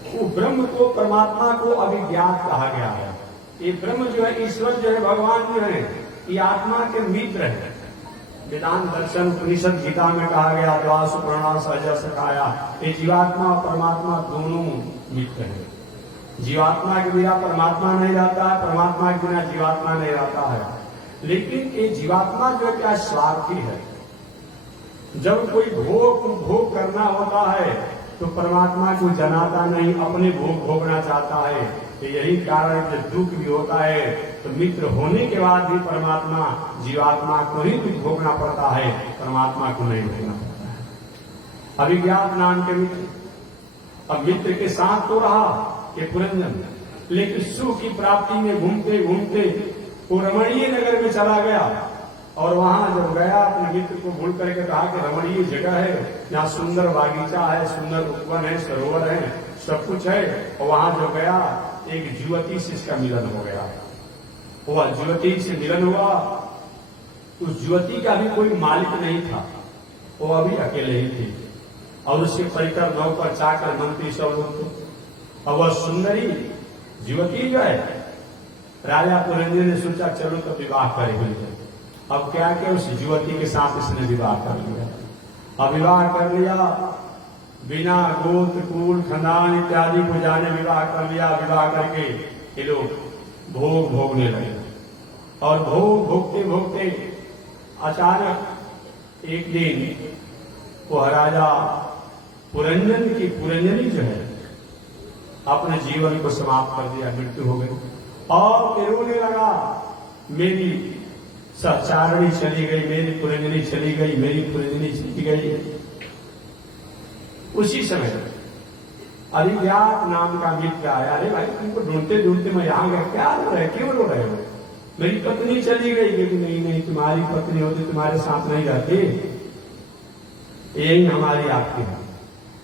वो ब्रह्म को, परमात्मा को अभिज्ञात कहा गया है। ये ब्रह्म जो है, ईश्वर जो है, भगवान जो है, ये आत्मा के मित्र है। वेदांत दर्शन उपनिषद गीता में कहा गया, द्वा सुपर्णा सहज सखाया, ये जीवात्मा और परमात्मा दोनों मित्र है। जीवात्मा के बिना परमात्मा नहीं रहता है, परमात्मा के बिना जीवात्मा नहीं रहता है। लेकिन ये जीवात्मा जो है क्या, स्वार्थी है। जब कोई भोग करना होता है तो परमात्मा को जनाता नहीं, अपने भोग भोगना चाहता है। तो यही कारण जब दुख भी होता है तो मित्र होने के बाद भी परमात्मा जीवात्मा को ही दुख भोगना पड़ता है, परमात्मा को नहीं भोगना पड़ता है। अभिज्ञात नाम के मित्र, अब मित्र के साथ तो रहा ये पुरंजन, लेकिन सुख की प्राप्ति में घूमते घूमते वो रमणीय नगर में चला गया। और वहां जब गया, अपने मित्र को भूल करके कहा कि रमणीय जगह है, यहाँ सुंदर बागीचा है, सुंदर उपवन है, सरोवर है, सब कुछ है। और वहां जो गया, एक युवती से इसका मिलन हो गया। वह युवती से मिलन हुआ। उस युवती का भी कोई मालिक नहीं था, वो अभी अकेले ही थी, और उसके परिकर नौकर चाकर मंत्री सब लोग थे। और वह सुंदरी युवती जो है, राजा पुरंजन ने सोचा चलो तो विवाह करेंगे। अब क्या किया, उस युवती के साथ इसने विवाह कर लिया। अब विवाह कर लिया, बिना गोत्र कुल खानदान इत्यादि को जाने विवाह कर लिया। विवाह करके ये लोग भोग भोगने लगे, और भोग भोगते भोगते अचानक एक दिन वह राजा पुरंजन की पुरंजनी जो है, अपने जीवन को समाप्त कर दिया, मृत्यु हो गई। और रोने लगा, मेरी सहचारणी चली गई, मेरी पुरंजनी चली गई, मेरी पुरंजनी चली गई। उसी समय अभिज्ञात नाम का मित्र आया। अरे भाई, तुमको ढूंढते ढूंढते मैं यहां गया, क्या रो रहे, क्यों रो रहे हो? मेरी पत्नी चली गई। क्योंकि नहीं, तुम्हारी पत्नी होती तुम्हारे साथ नहीं रहती, यही हमारी आपकी है।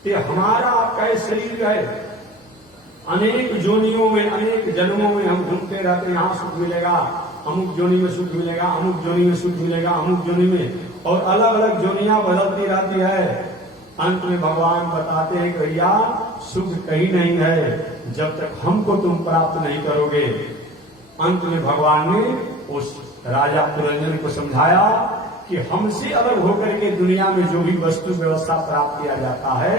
तो हमारा आपका शरीर है, अनेक जोनियों में, अनेक जन्मों में हम घूमते रहते हैं। यहाँ सुख मिलेगा, अमुक जोनी में सुख मिलेगा, अमुक जोनी में सुख मिलेगा, अमुक जोनी में, और अलग अलग जोनियां बदलती रहती है। अंत में भगवान बताते हैं कि भैया सुख कहीं नहीं है जब तक हमको तुम प्राप्त नहीं करोगे। अंत में भगवान ने उस राजा पुरंजन को समझाया कि हमसे अलग होकर के दुनिया में जो भी वस्तु व्यवस्था प्राप्त किया जाता है,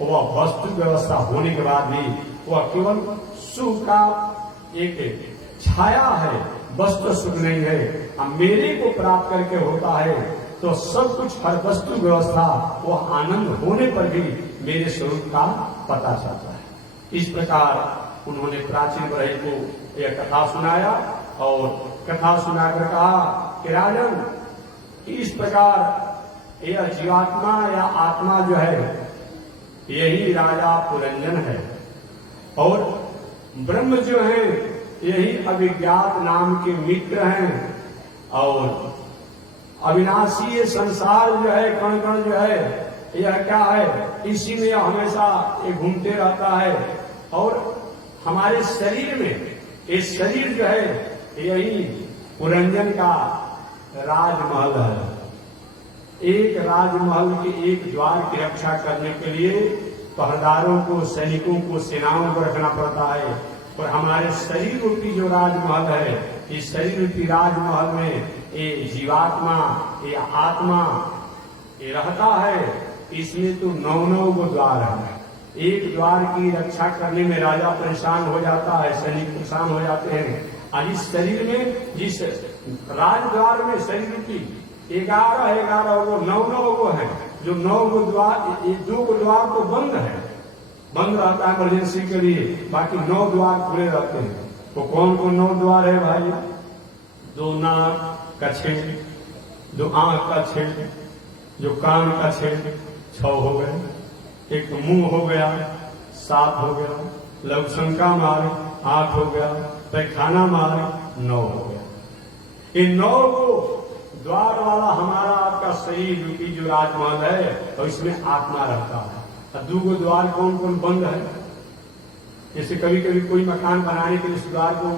वह वस्तु व्यवस्था होने के बाद भी वह केवल सुख का एक छाया है, वस्तु सुख नहीं है। अब मेरे को प्राप्त करके होता है तो सब कुछ, हर वस्तु व्यवस्था वो आनंद होने पर भी मेरे स्वरूप का पता चलता है। इस प्रकार उन्होंने प्राचीन ब्रह्म को यह कथा सुनाया और कथा सुनाकर कहा कि राजन, इस प्रकार यह जीवात्मा या आत्मा जो है यही राजा पुरंजन है और ब्रह्म जो है यही अभिज्ञात नाम के मित्र हैं और अविनाशी ये संसार जो है, कण कण जो है, यह क्या है, इसी में हमेशा ये घूमते रहता है और हमारे शरीर में ये शरीर जो है यही पुरंजन का राजमहल है। एक राजमहल के एक द्वार की रक्षा करने के लिए पहरेदारों को, सैनिकों को, सेनाओं को रखना पड़ता है और हमारे शरीर रूपी जो राजमहल है, इस शरीर रूपी राजमहल में ये जीवात्मा, ये आत्मा ये रहता है। इसमें तो 9 गो द्वार है। एक द्वार की रक्षा करने में राजा परेशान हो जाता है, सैनिक परेशान हो जाते हैं। आज इस शरीर में, जिस राजद्वार में शरीर रूपी 11 वो 9 गो है, जो 9 गो द्वार, 2 गो द्वार तो बंद है, बंद रहता है इमरजेंसी के लिए, बाकी 9 द्वार खुले रहते हैं। तो कौन कौन 9 द्वार है भाई? 2 नाक का छेद, 2 आंख का छेद, जो कान का छेद 6 हो गए, एक मुंह हो गया 7 हो गया, लघुशंका मार्ग 8 हो गया, पैखाना मार्ग 9 हो गया। ये 9 को द्वार वाला हमारा आपका शरीर रूपी जो राजमहल है और इसमें आत्मा रहता है। अब 2 गो द्वार कौन कौन बंद है? जैसे कभी कभी कोई मकान बनाने के लिए उस द्वार को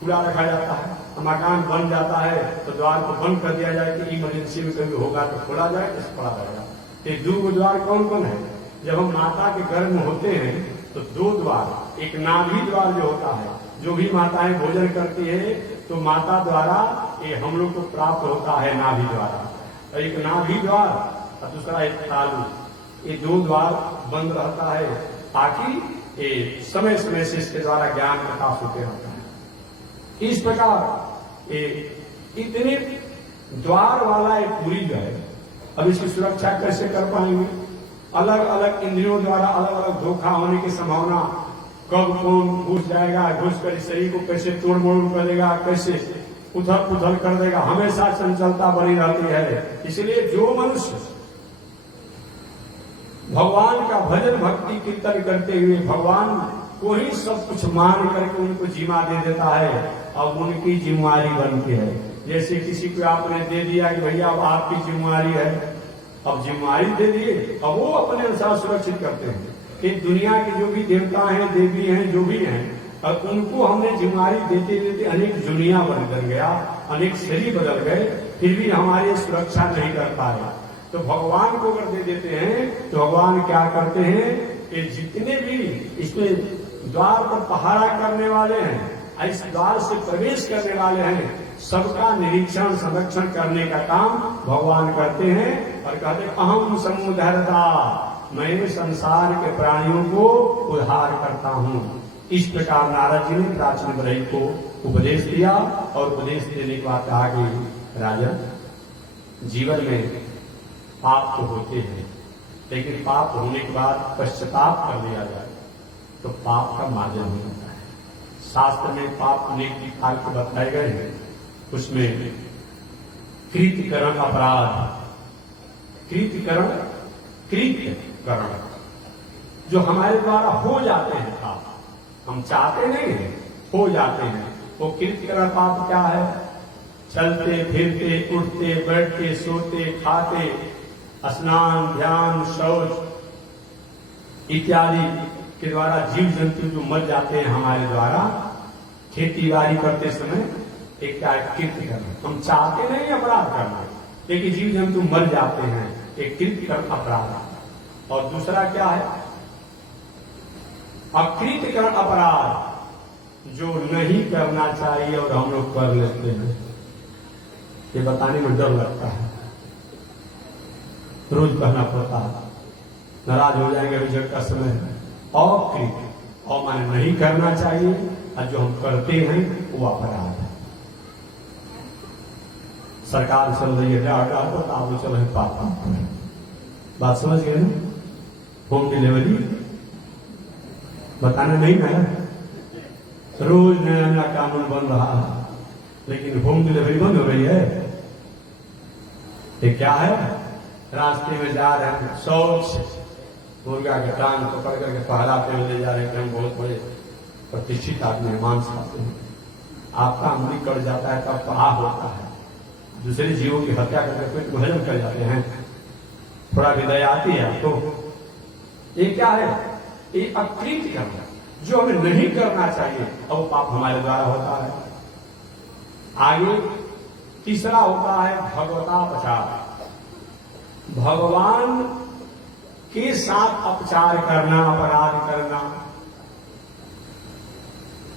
खुला रखा जाता है, मकान बन जाता है तो द्वार को बंद कर दिया जाए कि इमरजेंसी में कभी होगा तो खोला जाए, तो खोला जाएगा। ये 2 गो द्वार कौन कौन है? जब हम माता के गर्भ में होते हैं तो 2 द्वार, एक नाभि द्वार जो होता है, जो भी माताएं भोजन करती है तो माता द्वारा ये हम लोग को प्राप्त होता है नाभि द्वारा, और एक नाभि द्वार और दूसरा एक तालु। ये 2 द्वार बंद रहता है ताकि ये समय समय से इसके द्वारा ज्ञान प्रकाश होते रहता है। इस प्रकार ये इतने द्वार वाला एक पूरी जो है, अब इसकी सुरक्षा कैसे कर पाएंगे? अलग अलग इंद्रियों द्वारा अलग अलग धोखा होने की संभावना, कब कौन घुस जाएगा, घुस कर शरीर को कैसे तोड़ मोड़ कर देगा, कैसे उथल पुथल कर देगा, हमेशा चंचलता बनी रहती है। इसलिए जो मनुष्य भगवान का भजन भक्ति कीर्तन करते हुए भगवान को ही सब कुछ मान करके उनको जिम्मा दे देता है और उनकी जिम्मेवारी बनती है। जैसे किसी को आपने दे दिया कि भैया अब आपकी जिम्मेवारी है, अब जिम्मेवारी दे दिए, अब वो अपने अनुसार सुरक्षित करते हैं कि दुनिया के जो भी देवता हैं, देवी हैं, जो भी हैं, और उनको हमने जिम्मेवारी देते देते अनेक दुनिया बदल गया, अनेक शरीर बदल गए, फिर भी हमारी सुरक्षा नहीं कर पाए। तो भगवान को अगर दे देते हैं तो भगवान क्या करते हैं कि जितने भी इसमें द्वार पर पहरा करने वाले हैं, इस द्वार से प्रवेश करने वाले हैं, सबका निरीक्षण संरक्षण करने का काम भगवान करते हैं और कहते अहम समुद्धरता, मैं संसार के प्राणियों को उद्धार करता हूँ। इस प्रकार नारद जी ने प्राचीन ब्रह्म को उपदेश दिया और उपदेश देने के बाद कहा कि राजन, जीवन में पाप तो होते हैं, लेकिन पाप होने के बाद पश्चाताप कर लिया जाए तो पाप का मार्जन हो जाता है। शास्त्र में पाप अनेक प्रकार के बताए गए हैं, उसमें कृतकरण अपराध, कृतकरण कृतकरण जो हमारे द्वारा हो जाते हैं पाप, हम चाहते नहीं हैं, हो जाते हैं, वो कृतकरण पाप क्या है? चलते फिरते, उठते बैठते, सोते खाते, स्नान ध्यान शौच इत्यादि के द्वारा जीव जंतु जो मर जाते हैं हमारे द्वारा, खेती बाड़ी करते समय एक क्या कृत्य करना, हम चाहते नहीं अपराध करना, लेकिन जीव जंतु मर जाते हैं, एक कृत्य कर अपराध। और दूसरा क्या है? अकृतकरण अपराध, जो नहीं करना चाहिए और हम लोग कर लेते हैं। ये बताने में डर लगता है, रोज कहना पड़ता है, नाराज हो जाएंगे रिजल्ट का समय। अकृत और माने नहीं करना चाहिए, और जो हम करते हैं वो अपराध है। सरकार चल रही है ऑर्डर तो आप चल रहे पापा, बात समझ गए ना? होम डिलीवरी बताना नहीं ना, रोज नया नया कानून बन रहा है, लेकिन होम डिलीवरी बंद हो गई है। ये क्या है? रास्ते में जा रहे हैं, शौच मुर्गा के टांग पकड़ करके पहराते हुए ले जा रहे हैं, हम बहुत बड़े प्रतिष्ठित आदमी है, मांस खाते हैं, आपका अंगुली कट जाता है तब पाप होता है, दूसरे जीवों की हत्या करके पेट भोजन कर जाते हैं, थोड़ा विदय आती है आपको। ये क्या है? ये अकृत्य करना, जो हमें नहीं करना चाहिए, अब वो पाप हमारे द्वारा होता है। आगे तीसरा होता है भगवतापचार, भगवान के साथ अपचार करना, अपराध करना।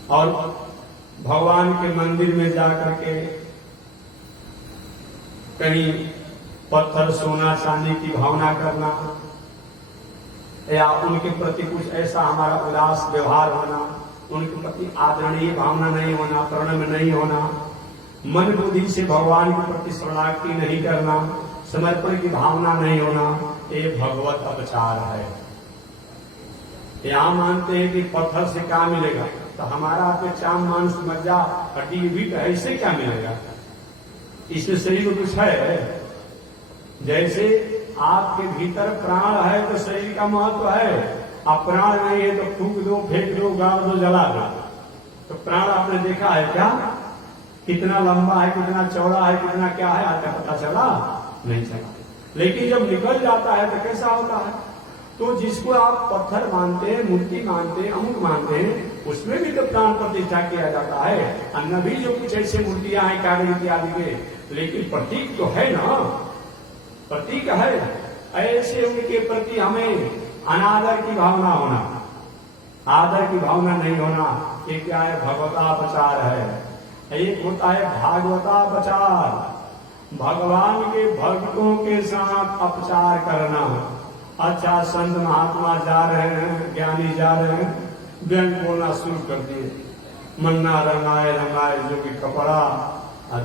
और भगवान के मंदिर में जाकर के कहीं पत्थर सोना चांदी की भावना करना, या उनके प्रति कुछ ऐसा हमारा उदास व्यवहार होना, उनके प्रति आदरणीय भावना नहीं होना, प्रणम नहीं होना, मन बुद्धि से भगवान के प्रति शरणागति नहीं करना, समर्पण की भावना नहीं होना, ये भगवत अपचार है। यहां मानते हैं कि पत्थर से क्या मिलेगा, तो हमारा आपके चाम मांस मज्जा हड्डी भी ऐसे क्या मिलेगा? इसमें शरीर में कुछ है? जैसे आपके भीतर प्राण है तो शरीर का महत्व है, आप प्राण नहीं है तो फूक दो, फेंक दो, गाड़ दो, जला दो। तो प्राण आपने देखा है क्या? कितना लंबा है, कितना चौड़ा है, कितना क्या है, आपका पता चला नहीं चला। लेकिन जब निकल जाता है तो कैसा होता है? तो जिसको आप पत्थर मानते हैं, मूर्ति मानते हैं, अमुक मानते हैं, उसमें भी तो प्राण प्रतिष्ठा किया जाता है। अन्य भी जो कुछ ऐसे मूर्तियां हैं कागज इत्यादि के, लेकिन प्रतीक तो है ना, प्रतीक है। ऐसे उनके प्रति हमें अनादर की भावना होना, आदर की भावना नहीं होना, ये क्या है? भगवतापचार है। एक होता है भागवतापचार, भगवान के भक्तों के साथ अपचार करना। अच्छा, संत महात्मा जा रहे हैं, ज्ञानी जा रहे हैं, व्यंग बोलना शुरू कर दिए, मन्ना रंगाए रंगाए जो कि कपड़ा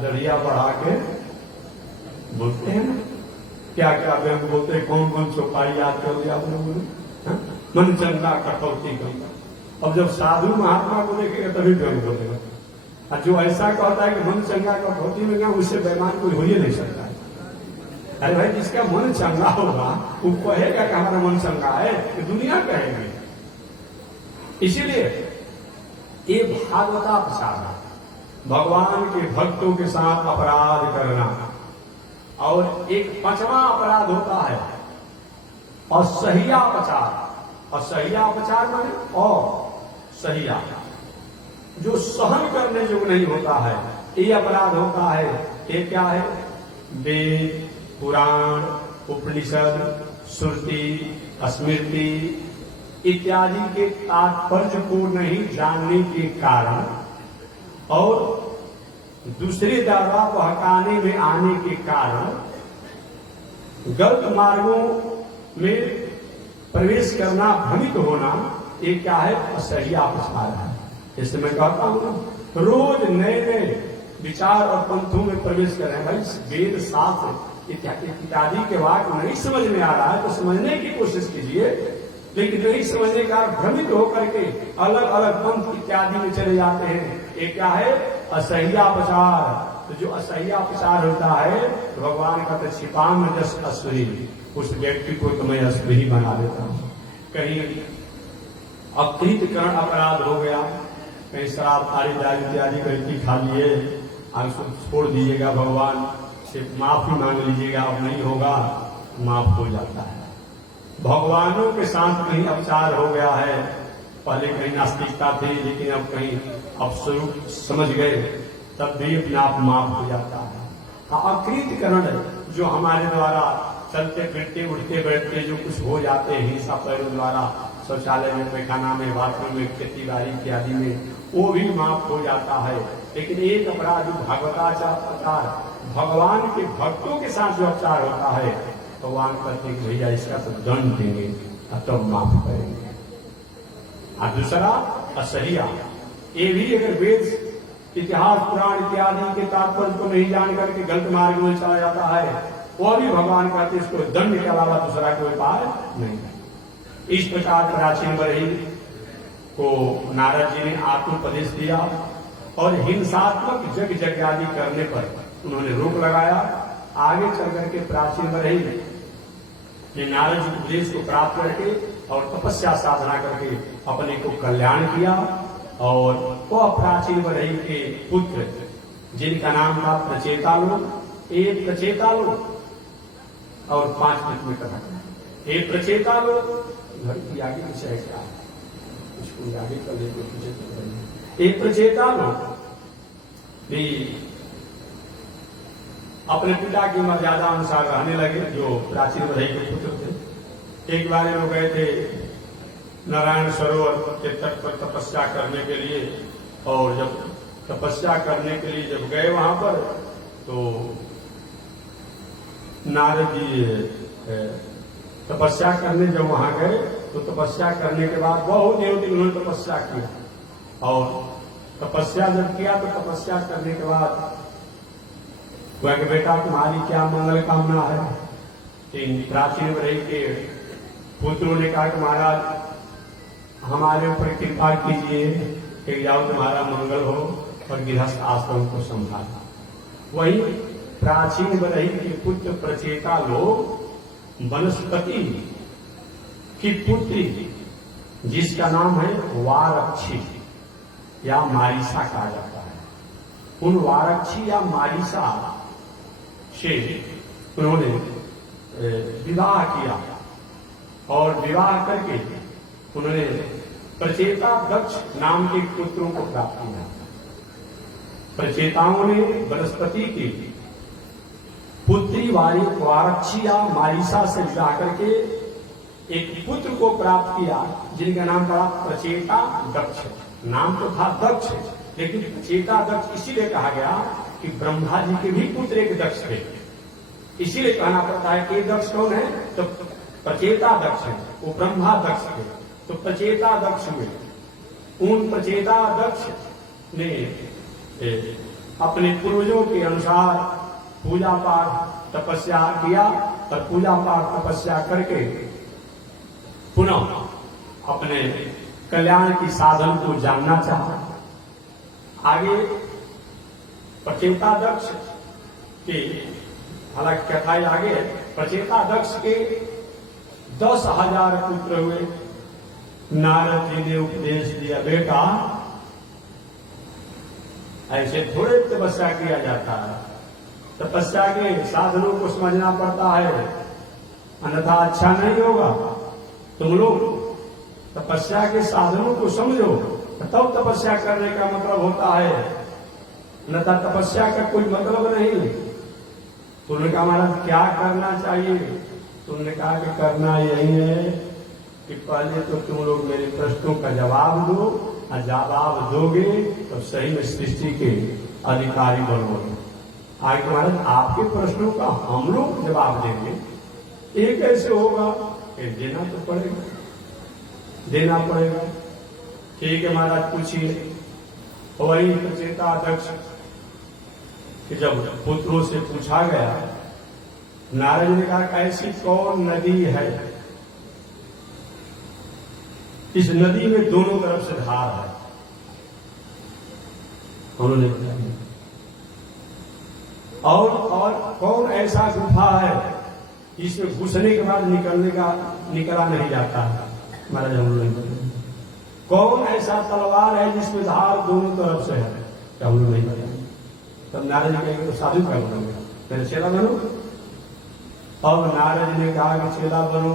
दरिया बढ़ा के बोलते हैं ना, क्या क्या व्यंग बोलते हैं, कौन कौन चौपाई याद कर दिया आप लोगों ने? मन चंगा कटौती करना। अब जब साधु महात्मा को देखेगा तभी व्यंग बोलेगा, और जो ऐसा कहता है कि मन चंगा कटौती में गया, उससे बेईमान कोई हो ही नहीं सकता है। अरे भाई, जिसका मन चंगा होगा वो कहेगा कि हमारा मन चंगा है, कि दुनिया कहेगी। इसीलिए ये भागवतापचार है, भगवान के भक्तों के साथ अपराध करना। और एक पांचवा अपराध होता है असह्यापचार। असह्यापचार माने असह्या, जो सहन करने योग्य नहीं होता है, ये अपराध होता है। ये क्या है? वेद, पुराण, उपनिषद, श्रुति, स्मृति इत्यादि के तात्पर्य को नहीं जानने के कारण और दूसरे द्वारा बहकाने में आने के कारण गलत मार्गों में प्रवेश करना, भ्रमित होना, ये क्या है? असह्यापचार है। जैसे मैं कहता हूं ना, रोज नए नए विचार और पंथों में प्रवेश कर रहे हैं। भाई, वेद शास्त्र इत्यादि के वाक्य नहीं समझ में आ रहा है तो समझने की कोशिश कीजिए, लेकिन नहीं समझने का भ्रमित होकर के अलग अलग पंथ इत्यादि में चले जाते हैं। ये क्या है? असह्यापचार। तो जो असह्यापचार होता है, तो भगवान का तो छिपा में जस अश्वरी, उस व्यक्ति को तो मैं अश्वरी ही बना देता हूं। कहीं अकृतकरण अपराध हो गया, कहीं शराब थाली दाल इत्यादि गलती खा लिए, आप उसको छोड़ दीजिएगा, भगवान से माफी मांग लीजिएगा, अब नहीं होगा, माफ हो जाता है। भगवानों के साथ कहीं अपचार हो गया है, पहले कहीं नास्तिकता थी, लेकिन अब कहीं अपस्वरूप समझ गए, तब भी अपने आप माफ हो जाता है। अकृतकरण जो हमारे द्वारा चलते फिरते उठते बैठते जो कुछ हो जाते हैं हिंसा पैरों द्वारा, शौचालय में, पैखाना में, बाथरूम में, खेती बाड़ी इत्यादि में, वो भी माफ हो जाता है। लेकिन एक अपराध भागवताचार, भगवान के भक्तों के साथ जो अपचार होता है, भगवान कहते हैं भैया इसका तो दंड देंगे, तब माफ करेंगे। और दूसरा असह्या, ये भी अगर वेद इतिहास पुराण इत्यादि के तात्पर्य को नहीं जान करके गलत मार्ग में चला जाता है, वो भी भगवान कहते इसको दंड के अलावा दूसरा कोई उपाय नहीं है। इस प्रकार प्राचीन बरही को नारद जी ने आत्मोपदेश दिया और हिंसात्मक यज्ञ आदि करने पर उन्होंने रोक लगाया। आगे चल करके प्राचीन बरही ने नारद जी के उपदेश को प्राप्त करके और तपस्या साधना करके अपने को कल्याण किया। और वह प्राचीन बरही के पुत्र जिनका नाम था प्रचेतालो, एक प्रचेतालो और 5 मिनट में कथा एक प्रचेतालो, घर की आगे पीछे है क्या, इसको आगे कर दे तो पीछे एक प्रचेतालो भी अपने पिता की मर्यादा अनुसार रहने लगे, जो प्राचीन बरही के पुत्र थे। एक बार वो गए थे नारायण सरोवर के तट पर तपस्या करने के लिए, और जब तपस्या करने के लिए जब गए वहां पर, तो नारद जी तपस्या करने जब वहां गए तो तपस्या करने के बाद बहुत देर तक उन्होंने तपस्या किया। और तपस्या जब किया तो तपस्या करने के बाद वह कि बेटा तुम्हारी क्या मंगल कामना है। इन प्राचीन बरही के पुत्रों ने कहा कि महाराज हमारे ऊपर कृपा कीजिए कि जाओ तुम्हारा मंगल हो और गृहस्थ आश्रम को संभालो। वही प्राचीन बरही के पुत्र प्रचेता लोग वनस्पति की पुत्री जिसका नाम है वारक्षी या मारिसा कहा जाता है, उन वारक्षी या मारिसा से उन्होंने विवाह किया और विवाह करके उन्होंने प्रचेता दक्ष नाम के पुत्रों को प्राप्त किया। प्रचेताओं ने वनस्पति की पुत्री वारक्षी या मारिसा से विवाह करके एक पुत्र को प्राप्त किया जिनका नाम पड़ा प्रचेता दक्ष। नाम तो था दक्ष, लेकिन प्रचेता दक्ष इसीलिए कहा गया कि ब्रह्मा जी के भी पुत्र एक दक्ष थे, इसीलिए कहना पड़ता है कि दक्ष कौन है, तो प्रचेता दक्ष है, वो ब्रह्मा दक्ष थे, तो प्रचेता दक्ष हुए। उन प्रचेता दक्ष ने अपने पूर्वजों के अनुसार पूजा पाठ तपस्या किया और पूजा पाठ तपस्या करके पुनः अपने कल्याण की साधन को जानना चाहा। आगे प्रचेता दक्ष के, हालांकि कथा आगे, प्रचेता दक्ष के 10,000 पुत्र हुए। नारद जी ने उपदेश दिया, बेटा ऐसे थोड़े तपस्या किया जाता है, तपस्या के साधनों को समझना पड़ता है, अन्यथा अच्छा नहीं होगा। तुम लोग तपस्या के साधनों को समझो तब तपस्या करने का मतलब होता है, अन्यथा तपस्या का कोई मतलब नहीं। तुमने कहा महाराज क्या करना चाहिए, तुमने कहा कि करना यही है कि पहले तो तुम लोग मेरे प्रश्नों का जवाब दो, और जवाब दोगे तो सही में सृष्टि के अधिकारी बनोगे। आज महाराज आपके प्रश्नों का हम लोग जवाब देंगे, ये कैसे होगा, देना तो पड़ेगा, देना पड़ेगा। ठीक है महाराज पूछिए। वही प्रचेता दक्ष कि जब पुत्रों से पूछा गया, नारद ने कहा ऐसी कौन नदी है, इस नदी में दोनों तरफ से धार है। उन्होंने और कौन ऐसा गुफा है इसमें घुसने के बाद निकला नहीं जाता है। महाराज हम लोग कौन ऐसा तलवार है जिसमें धार दोनों तरफ से है, क्या हम लोग नहीं पता। तब नारद जी कहेंगे तो साधु क्या बनोगे, पहले चेला बनो। और नारद जी ने कहा कि चेला बनो,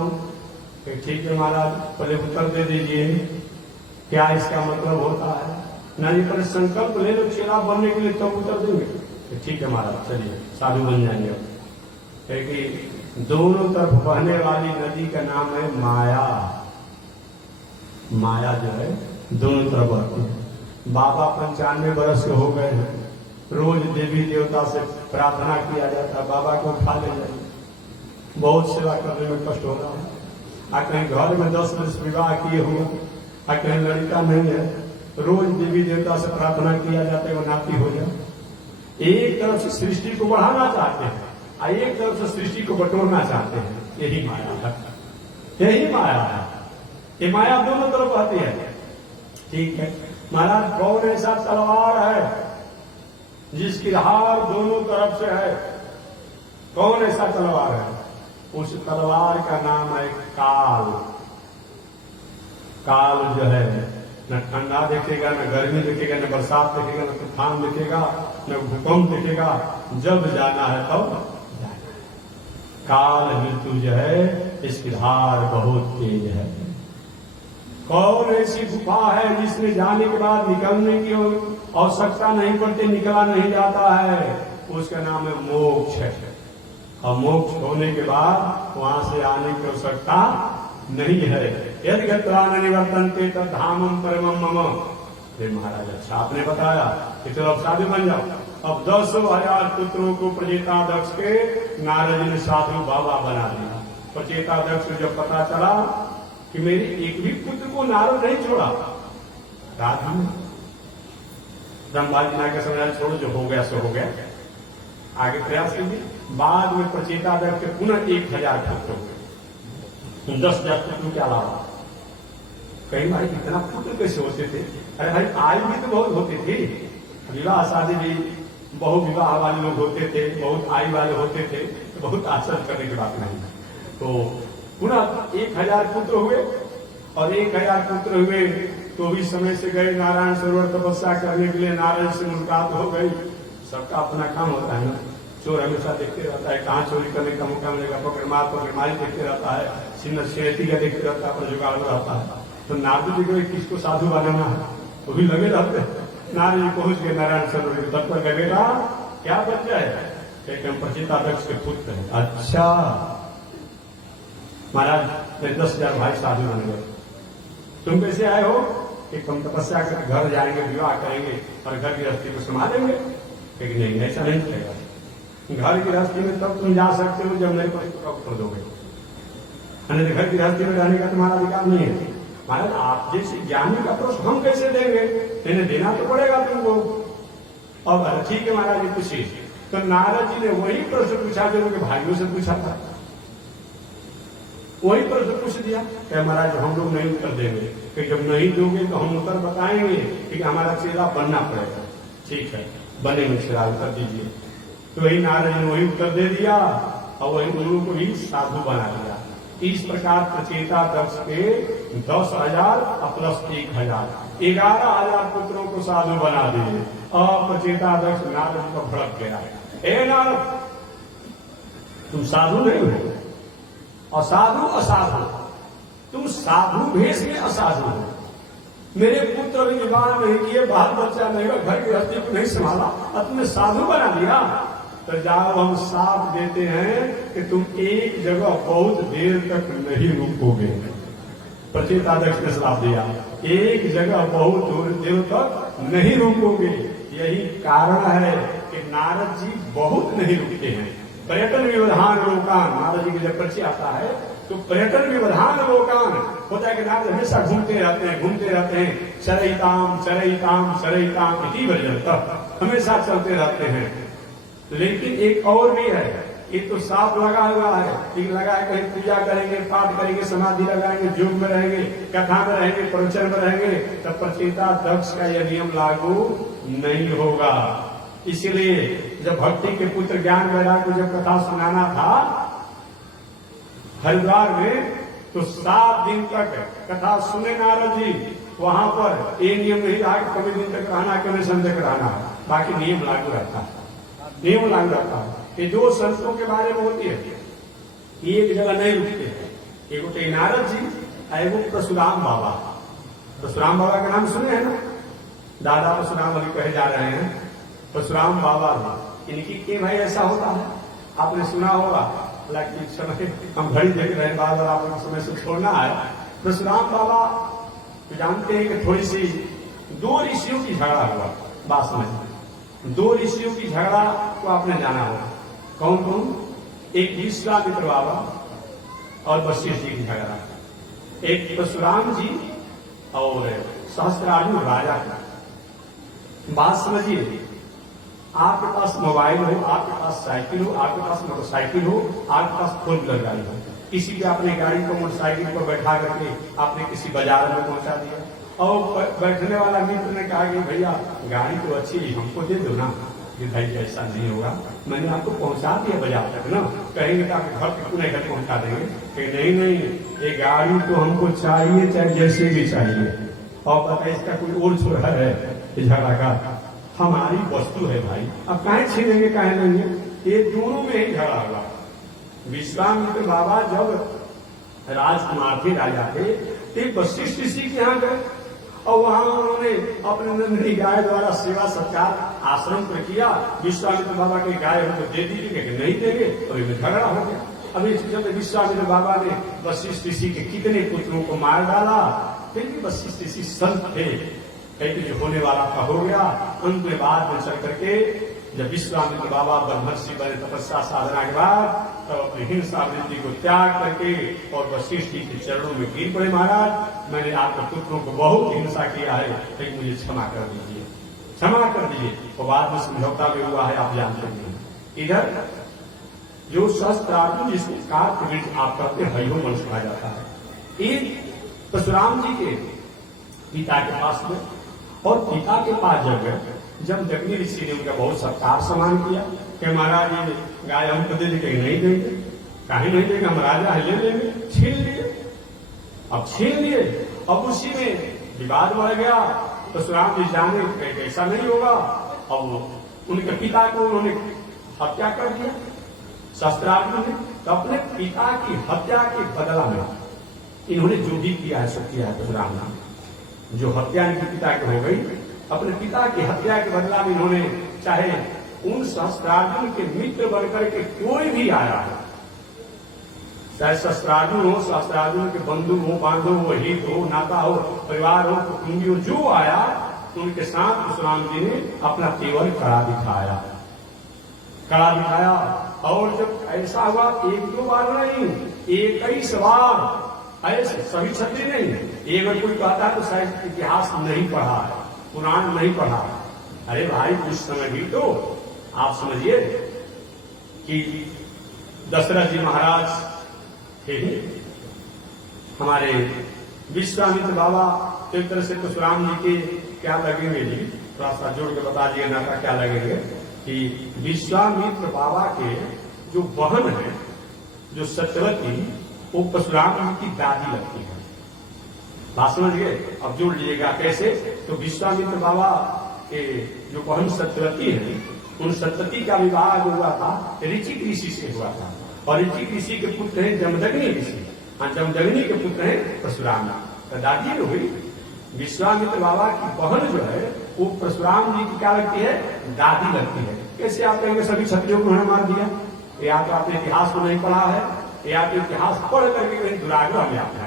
ठीक है महाराज पहले उत्तर दे दीजिए क्या इसका मतलब होता है। नारी पर संकल्प ले लो चेला बनने के लिए, तब उत्तर देंगे। ठीक है महाराज चलिए साधु बन जाएंगे। क्योंकि दोनों तरफ बहने वाली नदी का नाम है माया। माया जो है दोनों तरफ बहती है। बाबा 95 वर्ष के हो गए हैं, रोज देवी देवता से प्रार्थना किया जाता है बाबा को खा ले जाए, बहुत सेवा करने में कष्ट हो रहा है। कहीं घर में 10 वर्ष विवाह किए हुए, कहीं लड़का नहीं है, रोज देवी देवता से प्रार्थना किया जाता है वो नाती हो जाए। एक तरफ से सृष्टि को बढ़ाना चाहते हैं और एक तरफ से सृष्टि को बटोरना चाहते हैं। यही माया है, यही माया है। ये माया दोनों तरफ आती है। ठीक है महाराज, कौन ऐसा तलवार है जिसकी धार दोनों तरफ से है? कौन ऐसा तलवार है? उस तलवार का नाम है काल। काल जो है न ठंडा देखेगा, न गर्मी देखेगा, न बरसात देखेगा, न तूफान देखेगा, न भूकंप देखेगा। जब जाना है तब जाना है। काल मृत्यु जो है इसकी धार बहुत तेज है। कौन ऐसी गुफा है जिसमें जाने के बाद निकलने की आवश्यकता नहीं पड़ती, निकला नहीं जाता है? उसका नाम है मोक्ष है। और मोक्ष होने के बाद वहां से आने की आवश्यकता नहीं है। यदि गत्रान निवर्तनते तद धामम परमम मम। हे महाराज, अच्छा आपने बताया कि चलो अब साधु बन जाओ। अब 10,000 पुत्रों को प्रचेताध्यक्ष के नारद जी ने साधु बाबा बना दिया। प्रचेताध्यक्ष को जब पता चला कि मेरे एक भी पुत्र को नारद नहीं छोड़ा, रात में ब्रह्माजी ने समझा छोड़ो, जो हो गया सो हो गया, आगे प्रयास कीजिए। बाद में प्रचेताध्यक्ष के पुनः 1,000 पुत्र हो गए। 10,000 पुत्रों के अलावा कहीं भाई इतना पुत्र कैसे होते थे? अरे भाई आयु भी तो बहुत होते थे। विवाह शादी भी बहु विवाह वाले लोग होते थे, बहुत आयु वाले होते थे, तो बहुत आश्चर्य करने की बात नहीं। तो पुनः 1,000 पुत्र हुए और 1,000 पुत्र हुए तो भी समय से गए नारायण सरोवर तपस्या करने के लिए। नारायण से मुलाकात हो गई। सबका अपना काम होता है ना। चोर हमेशा देखते रहता है कहाँ चोरी करने का मौका मिलेगा, पकड़मारी देखते रहता है, सिन्नती का देखते रहता है, अपना जुगाड़ रहता है। तो नारद जी को किसको साधु बनाना है वो भी लगे रहते हैं। नारद जी पहुंच गए नारायण सरोवर, तब तक लगेगा क्या बच्चा है? एक हम प्रचेताध्यक्ष के पुत्र है। अच्छा महाराज, 10,000 भाई साधु बन गए। तुम कैसे आए हो? कि हम तपस्या करके घर जाएंगे, विवाह करेंगे और घर गृहस्थी को संभालेंगे। लेकिन नहीं, ऐसा नहीं चलेगा। घर गृहस्थी में तब तुम जा सकते हो जब नहीं पड़े तो कब कर दोगे। घर गृहस्थी में रहने का तुम्हारा अधिकार नहीं है। महाराज, आप जैसे ज्ञानी का प्रश्न हम कैसे देंगे? इन्हें देना तो पड़ेगा तुमको। अब ठीक है महाराज जी पूछिए। तो नारद जी ने वही प्रश्न पूछा जो उनके भाइयों से पूछा था, वही प्रश्न पूछ दिया। क्या महाराज हम लोग नहीं उत्तर देंगे? कि जब नहीं दोगे तो हम उत्तर बताएंगे कि हमारा चेला बनना पड़ेगा। ठीक है, बनेंगे चेला, उत्तर दीजिए। तो वही नारद जी ने वही उत्तर दे दिया और वही उन को भी साधु बना दिया। इस प्रकार प्रचेताध्यक्ष के 10,000 प्लस 1,000 11,000 पुत्रों को साधु बना दिए। और प्रचेताध्यक्ष नारद जी को भड़क गया। हे नारद, तुम साधु नहीं हो, असाधु असाधु, तुम साधु भेष में असाधु हो। मेरे पुत्र भी विवाह नहीं किए, बाल बच्चा नहीं हो, घर गृहस्थी को नहीं संभाला और तुमने साधु बना दिया। तो जाओ हम साथ देते हैं कि तुम एक जगह बहुत देर तक नहीं रुकोगे। प्रचेताध्यक्ष ने श्राप दिया, एक जगह बहुत देर तक नहीं रुकोगे। यही कारण है कि नारद जी बहुत नहीं रुकते हैं। पर्यटन व्यवधान लोकान, नारद जी के जब परिचय आता है तो पर्यटन व्यवधान लोकान होता है कि नारद हमेशा घूमते रहते हैं। चरैताम चरैताम चरैताम इति पर्यंत हमेशा चलते रहते हैं। लेकिन एक और भी है, एक तो साफ लगा हुआ है, ठीक लगा है, कहीं पूजा करेंगे, पाठ करेंगे, समाधि लगाएंगे, योग में रहेंगे, कथा में रहेंगे, प्रवचन में रहेंगे, तब प्रचेताध्यक्ष का यह नियम लागू नहीं होगा। इसलिए जब भक्ति के पुत्र ज्ञान वैराग्य को जब कथा सुनाना था हरिद्वार में, तो 7 दिन तक कथा सुने नारद जी। वहां पर ये नियम नहीं रहा कि कभी दिन तक रहना, कभी समय तक रहना, बाकी नियम लागू रहता है। नियम लागू रहता है कि जो संतों के बारे में होती है एक जगह नहीं रुकते हैं। एगो तो नारद जी, एगो परशुराम बाबा। परशुराम बाबा का नाम सुने हैं ना, दादा परशुराम अभी कहे जा रहे हैं। परशुराम बाबा भी इनकी के भाई ऐसा होता है, आपने सुना होगा। हालांकि समय हम घड़ी देख रहे हैं, बार बार आपको समय से छोड़ना है। परशुराम बाबा तो जानते हैं कि थोड़ी सी 2 ऋषियों की झगड़ा हुआ बास में। 2 ऋषियों की झगड़ा को आपने जाना होगा। कौन कौन? एक विश्वामित्र बाबा और वशिष्ठ जी की झगड़ा, एक परशुराम जी और सहस्त्रार्जुन राजा का। बात समझिए, आपके पास मोबाइल हो, आपके पास साइकिल हो, आपके पास मोटरसाइकिल हो, आपके पास फोर व्हीलर गाड़ी हो, किसी भी आपने गाड़ी को मोटरसाइकिल पर बैठा करके आपने किसी बाजार में पहुंचा दिया और बैठने वाला मित्र ने कहा कि भैया गाड़ी तो अच्छी है, हमको दे दो ना। कि भाई ऐसा नहीं होगा, मैंने आपको पहुंचा दिया बाजार तक ना, कहेंगे तो आपके घर तक पुनः घर पहुंचा देंगे कि नहीं, ये गाड़ी तो हमको चाहिए, चाहे जैसे भी चाहिए। और पता इसका कोई और छोड़ा है झगड़ा का, हमारी वस्तु है भाई, अब काहे छीनेंगे काहे लेंगे, ये दोनों में ही झगड़ा हुआ। विश्वामित्र बाबा जब राजकुमार थे, राजा थे, तो वशिष्ठ ऋषि के यहाँ गए और वहां उन्होंने अपने नंदनी गाय द्वारा सेवा सत्कार आश्रम पर किया। विश्वामित्र बाबा की गाय उनको दे दी कि नहीं देंगे, और इनमें झगड़ा हो गया। अभी जब विश्वामित्र बाबा ने वशिष्ठ ऋषि के कितने पुत्रों को मार डाला, फिर भी वशिष्ठ ऋषि संत थे, कहीं जो होने वाला था हो गया। अंत में बाद में चल करके जब विश्वामित्र बाबा ब्रह्मर्षि बने तपस्या साधना के बाद, तब अपनी हिंसा वृत्ति को त्याग करके और वशिष्ठ जी के चरणों में गिर पड़े, महाराज मैंने आपके पुत्रों को बहुत हिंसा किया है, लेकिन मुझे क्षमा कर दीजिए, क्षमा कर दीजिए। और बाद में समझौता भी हुआ है, आप जानते हैं। इधर जो सहस्त्रार्जुन जिस कार्य आप करते हरिओ वंश कहा जाता है, एक परशुराम जी के पिता के पास में, और पिता के पास जब गए, जब जगनी ऋषि ने उनका बहुत सत्कार सम्मान किया कि महाराज ये गाय हमको दे देंगे, नहीं देंगे, कहीं नहीं देंगे, हम राजा है, ले लेंगे, छीन लिए। अब छीन लिए, अब उसी में विवाद बढ़ गया। परशुराम जी जाने ऐसा नहीं होगा, अब उनके पिता को उन्होंने हत्या कर दिया सहस्त्रार्जुन ने। तो अपने पिता की हत्या के बदला में इन्होंने जो भी किया है सब किया है। परशुराम ने जो हत्या इनके पिता की हो गई, अपने पिता की हत्या के बदला में इन्होंने, चाहे उन सहस्त्रार्जुन के मित्र बनकर के कोई भी आया है, चाहे सहस्त्रार्जुन हो, सहस्त्रार्जुन के बंधु हो, बांधव हो, हित हो, नाता हो, परिवार हो, कुटुंबी हो, जो आया उनके साथ परशुराम जी ने अपना तेवर कड़ा दिखाया, कड़ा दिखाया। और जब ऐसा हुआ, एक दो बार नहीं, 21 बार ऐसे, सभी क्षत्रिय नहीं। एक बार कोई कहता है तो शायद इतिहास नहीं पढ़ा है, पुराण नहीं पढ़ा। अरे भाई कुछ समय भी तो आप समझिए कि दशरथ जी महाराज थे ही, हमारे विश्वामित्र बाबा, तो एक तरह से परशुराम जी के क्या लगेंगे जी, थोड़ा सा जोड़ के बता दिए ना क्या लगेंगे, कि विश्वामित्र बाबा के जो बहन है, जो सत्यवती, वो परशुराम जी की दादी लगती है। बात समझ गए? अब जोड़ लीजिएगा कैसे। तो विश्वामित्र बाबा के जो बहन सत्यवती है, उन सत्यवती का विवाह हुआ था ऋचिक ऋषि से हुआ था, और ऋचिक ऋषि के पुत्र हैं जमदग्नि ऋषि, जमदग्नि के पुत्र हैं परशुराम। तो दादी हुई विश्वामित्र बाबा की बहन जो है वो परशुराम जी की क्या लगती है, दादी लगती है। कैसे आप कहेंगे सभी क्षत्रियों को उन्होंने मार दिया? या तो आपने इतिहास को नहीं पढ़ा है, या तो इतिहास पढ़ करके कहीं दुराग्रह में आपने,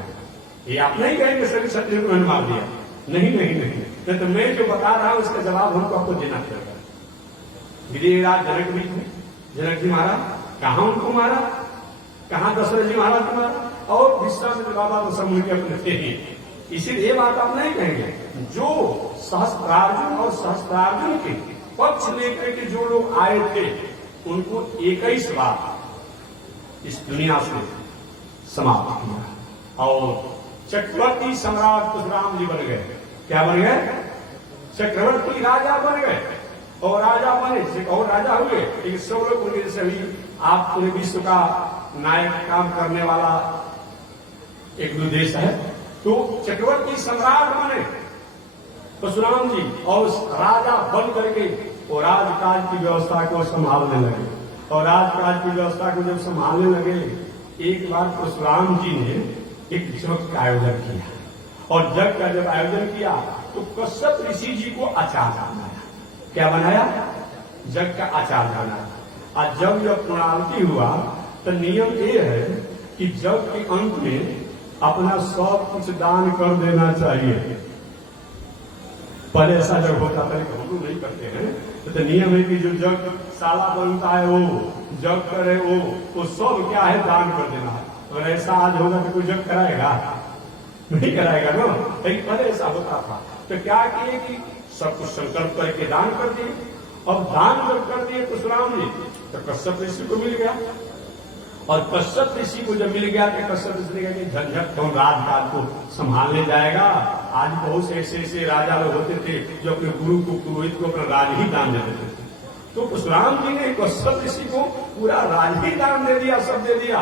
ये आप नहीं कहेंगे सभी क्षत्रियों को उन्होंने मार दिया। नहीं नहीं नहीं, तो मैं जो बता रहा हूं उसका जवाब हमको आपको देना पड़ेगा। गिरिराज जनक भी थे, जनक जी महाराज कहां उनको मारा, कहां दशरथ जी महाराज को मारा, और विश्वामित्र बाबा तो सब उनके अपने थे ही। इसीलिए ये बात आप नहीं कहेंगे। जो सहस्त्रार्जुन और सहस्त्रार्जुन के पक्ष लेकर के जो लोग आए थे, उनको 21 बार इस दुनिया से समाप्त किया, और चक्रवर्ती सम्राट परशुराम जी बन गए। क्या बन गए? चक्रवर्ती राजा बन गए, और राजा बने और राजा हुए। लेकिन सब लोग उनके जैसे अभी आप पूरे विश्व का नायक काम करने वाला एक दो देश है, तो चक्रवर्ती सम्राट बने परशुराम जी, और राजा बन करके वो राजकाज की व्यवस्था को संभालने लगे। और राजकाज की व्यवस्था को जब संभालने लगे, एक बार परशुराम जी ने एक जग का आयोजन किया, और जग का जब आयोजन किया तो कश्यप ऋषि जी को आचार्य बनाया। क्या बनाया? जग का आचार्य बनाया। और जब पूर्णाहुति हुआ तो नियम ये है कि जग के अंत में अपना सब कुछ दान कर देना चाहिए। पहले ऐसा जब होता था, लेकिन हम लोग नहीं करते हैं। तो नियम है कि जो जग साला बनता है, वो जग करे, वो सब क्या है, दान कर देना है। अगर ऐसा आज होगा तो कोई जग कराएगा? नहीं कराएगा ना। लेकिन पहले ऐसा होता था। तो क्या किए कि सब कुछ संकल्प करके दान कर दिए। अब दान जब कर दिए परशुराम जी तो कश्यप ऋषि को मिल गया, और कश्यप ऋषि को जब मिल गया तो कश्यप ऋषि ने कहा कि झंझट कौन राजकाज को संभालने जाएगा। आज बहुत से ऐसे राजा लोग होते थे जो अपने गुरु को, पुरोहित को अपना राज ही दान दे देते थे। तो परशुराम जी ने कश्यप ऋषि को पूरा राज ही दान दे दिया, सब दे दिया,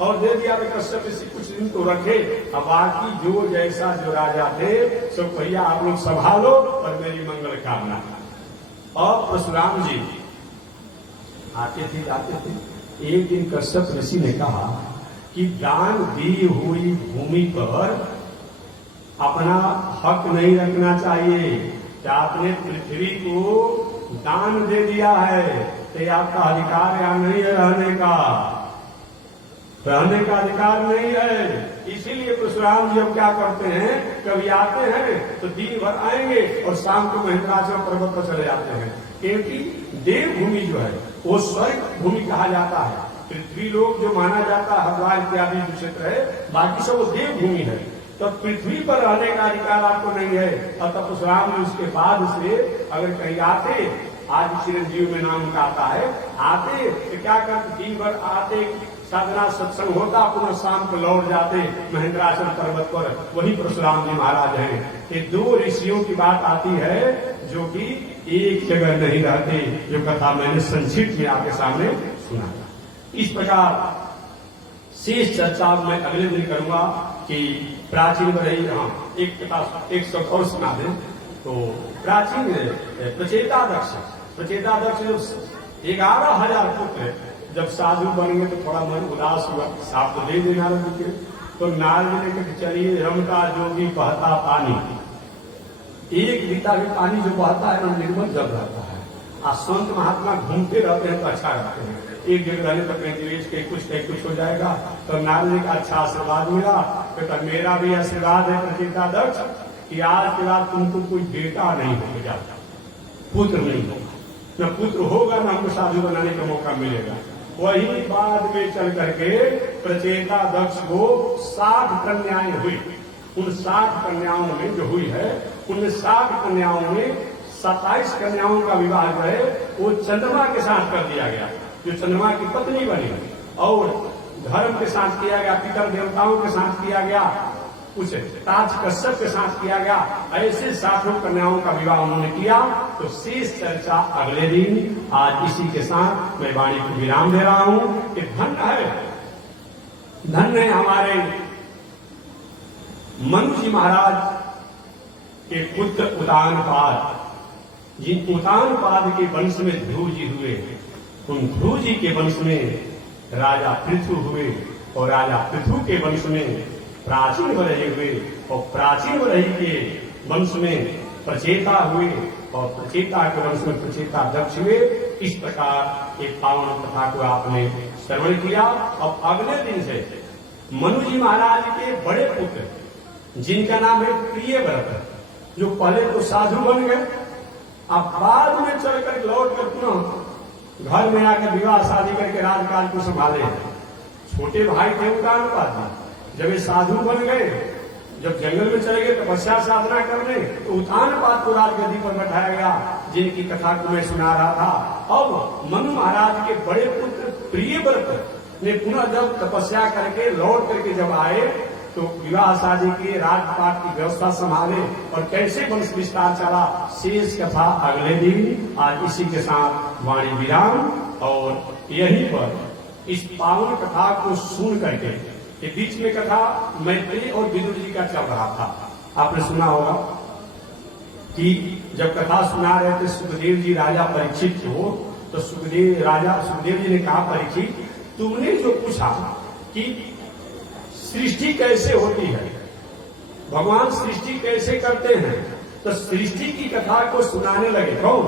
और दे दिया तो कश्यप ऋषि कुछ दिन तो रखे। अब बाकी जो जैसा जो राजा थे सब भैया आप लोग संभालो और मेरी मंगल कामना। और परशुराम जी आते थे जाते थे। एक दिन कश्यप ऋषि ने कहा कि दान दी हुई भूमि पर अपना हक नहीं रखना चाहिए। क्या आपने पृथ्वी को दान दे दिया है तो आपका अधिकार या नहीं है रहने का अधिकार नहीं है। इसीलिए परशुराम जी अब क्या करते हैं, कभी आते हैं तो दिन भर आएंगे और शाम को महेंद्राचल पर्वत पर चले जाते हैं। क्योंकि देवभूमि जो है वो स्वर्ग भूमि कहा जाता है। पृथ्वी लोक जो माना जाता है हरिद्वार इत्यादि जो क्षेत्र है, बाकी सब वो देवभूमि है। तो पृथ्वी पर रहने का अधिकार आपको नहीं है। और तब परशुराम जी उसके बाद से अगर कहीं आते, आज चिरंजीव में नाम का आता है, आते तो क्या करते, दिन भर आते, साधना सत्संग होता, पुनः शाम को लौट जाते महेंद्राचल पर्वत पर। वही परशुराम जी महाराज हैं। ये दो ऋषियों की बात आती है जो कि एक जगह नहीं रहते, जो कथा मैंने संक्षिप्त में आपके सामने सुना। इस प्रकार शेष चर्चा मैं अगले दिन करूंगा कि प्राचीन रही। हाँ, एक कथा एक शब्द और सुना दें तो प्राचीन प्रचेता दक्ष 11,000 पुत्र जब साधु बन गए तो थोड़ा मन उदास हुआ, साफ तो दे देना नारद के। तो नारद ने कहा चलिए रमता जोगी बहता पानी, एक रीता भी पानी जो बहता है ना निर्मल जल रहता है। और संत महात्मा घूमते रहते हैं तो अच्छा रहते हैं। एक जगह रहने तक निवेश के कुछ हो जाएगा। तो नारद ने का अच्छा आशीर्वाद मिला। तो मेरा भी आशीर्वाद है प्रचेता दक्ष कि आज के बाद तुमको कोई बेटा नहीं हो जाता, पुत्र नहीं होगा, न पुत्र होगा न हमको साधु बनाने का मौका मिलेगा। वही बाद में चल करके प्रचेता दक्ष को 60 कन्याएं हुई। उन 60 कन्याओं में जो हुई है, उन 60 कन्याओं में 27 कन्याओं का विवाह जो है वो चंद्रमा के साथ कर दिया गया, जो चंद्रमा की पत्नी बनी, और धर्म के साथ किया गया, पितर देवताओं के साथ किया गया, उस ताज कश्यप के साथ किया गया। ऐसे 60 कन्याओं का विवाह उन्होंने किया। तो शेष चर्चा अगले दिन। आज इसी के साथ मैं वाणी को विराम दे रहा हूं कि धन्य है हमारे मनु जी महाराज के पुत्र उतानपाद। जिन उतानपाद के वंश में ध्रुव जी हुए, उन ध्रुव जी के वंश में राजा पृथु हुए, और राजा पृथु के वंश में प्राचीन वरही हुए, और प्राचीन वरही के वंश में प्रचेता हुए, और प्रचेता के वंश में प्रचेता दक्ष हुए। इस प्रकार एक पावन कथा को आपने श्रवण किया। अब अगले दिन से मनु जी महाराज के बड़े पुत्र जिनका नाम है प्रियव्रत, जो पहले तो साधु बन गए, अब बाद में चलकर लौट कर पुनः घर में आकर विवाह शादी करके राजकाज को संभाले। छोटे भाई थे उतानपाद, जब ये साधु बन गए, जब जंगल में चले गए तपस्या साधना करने, तो उतानपाद को राजगद्दी पर बैठाया गया, जिनकी कथा को मैं सुना रहा था। अब मनु महाराज के बड़े पुत्र प्रियव्रत ने पुनः जब तपस्या करके लौट करके जब आए तो विवाह शादी के राजपाट की व्यवस्था संभाले और कैसे वंश विस्तार चला, शेष कथा अगले दिन। आज इसी के साथ वाणी विराम। और यहीं पर इस पावन कथा को सुन करके, ये बीच में कथा मैत्री और विदुर जी का चल रहा था, आपने सुना होगा कि जब कथा सुना रहे थे सुखदेव जी राजा परीक्षित को, तो सुखदेव जी ने कहा परीक्षित, तुमने जो पूछा कि सृष्टि कैसे होती है, भगवान सृष्टि कैसे करते हैं, तो सृष्टि की कथा को सुनाने लगे। कौन?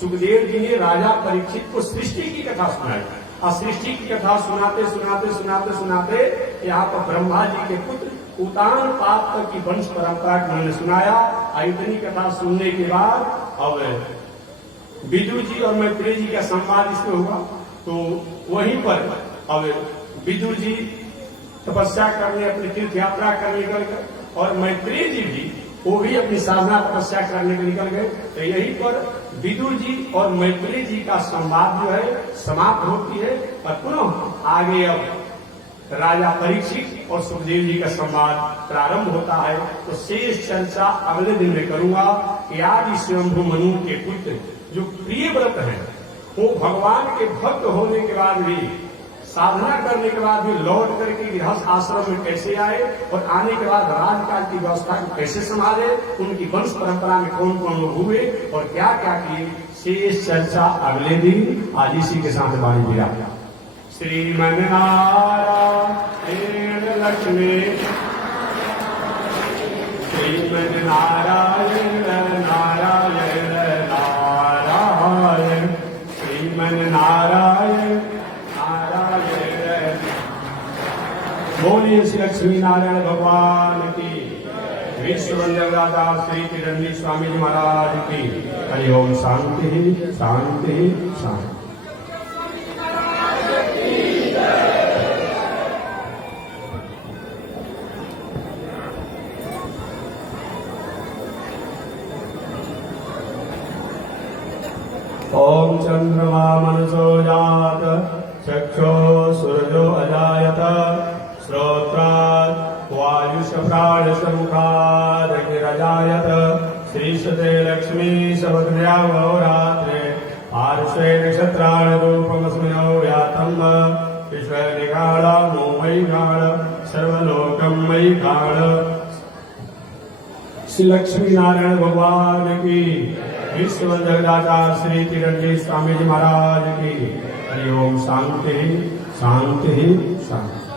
सुखदेव जी ने राजा परीक्षित को सृष्टि की कथा सुनाई। और सृष्टि की कथा सुनाते यहाँ पर ब्रह्मा जी के पुत्र उतानपाद की वंश परंपरा को उन्होंने सुनाया। इतनी कथा सुनने के बाद अब विदुर जी और मैत्री जी का संवाद इसमें हुआ। तो वहीं पर अब विदुर जी तपस्या करने, अपनी तीर्थ यात्रा करने गए, और मैत्री जी भी वो भी अपनी साधना तपस्या करने के निकल गए। तो यहीं पर विदुर जी और मैथिली जी का संवाद जो है समाप्त होती है और पुनः आगे अब राजा परीक्षित और सुखदेव जी का संवाद प्रारंभ होता है। तो शेष चर्चा अगले दिन में करूंगा कि आदि स्वयंभू मनु के पुत्र जो प्रिय व्रत है, वो भगवान के भक्त होने के बाद भी, साधना करने के बाद भी लौट करके गृहस्थ आश्रम में कैसे आए और आने के बाद राजकाज की व्यवस्था को कैसे संभाले, उनकी वंश परंपरा में कौन कौन लोग हुए और क्या क्या किए, शेष चर्चा अगले दिन आज इसी के साथ वाणी विरा। श्रीमन नारायण लक्ष्मी, श्रीमन नारायण नारायण नारायण, श्रीमन नारायण नारायण। बोलिए श्री लक्ष्मी नारायण भगवान की, विश्व वंदन राजा श्री किरणी स्वामी जी महाराज की। हरि ओम। शांति शांति शांति। ओम चंद्रमा मनसो जात, चक्षो सूरजो अजायत, श्रोत्रात् वायुष प्राणश मुखादग्निरजायत, श्रीशते लक्ष्मी सबक्रिया रात्रे, पार्श्वे नक्षत्राणि रूपमस्मिनो व्यातम्, विश्वनिगाढ मयि गाढ, सर्वलोकं मयि गाढ। श्री लक्ष्मी नारायण भगवान की, विश्व वंदन राजा श्री किरणी स्वामी जी महाराज की। हरि ओम। शांति शांति शांति।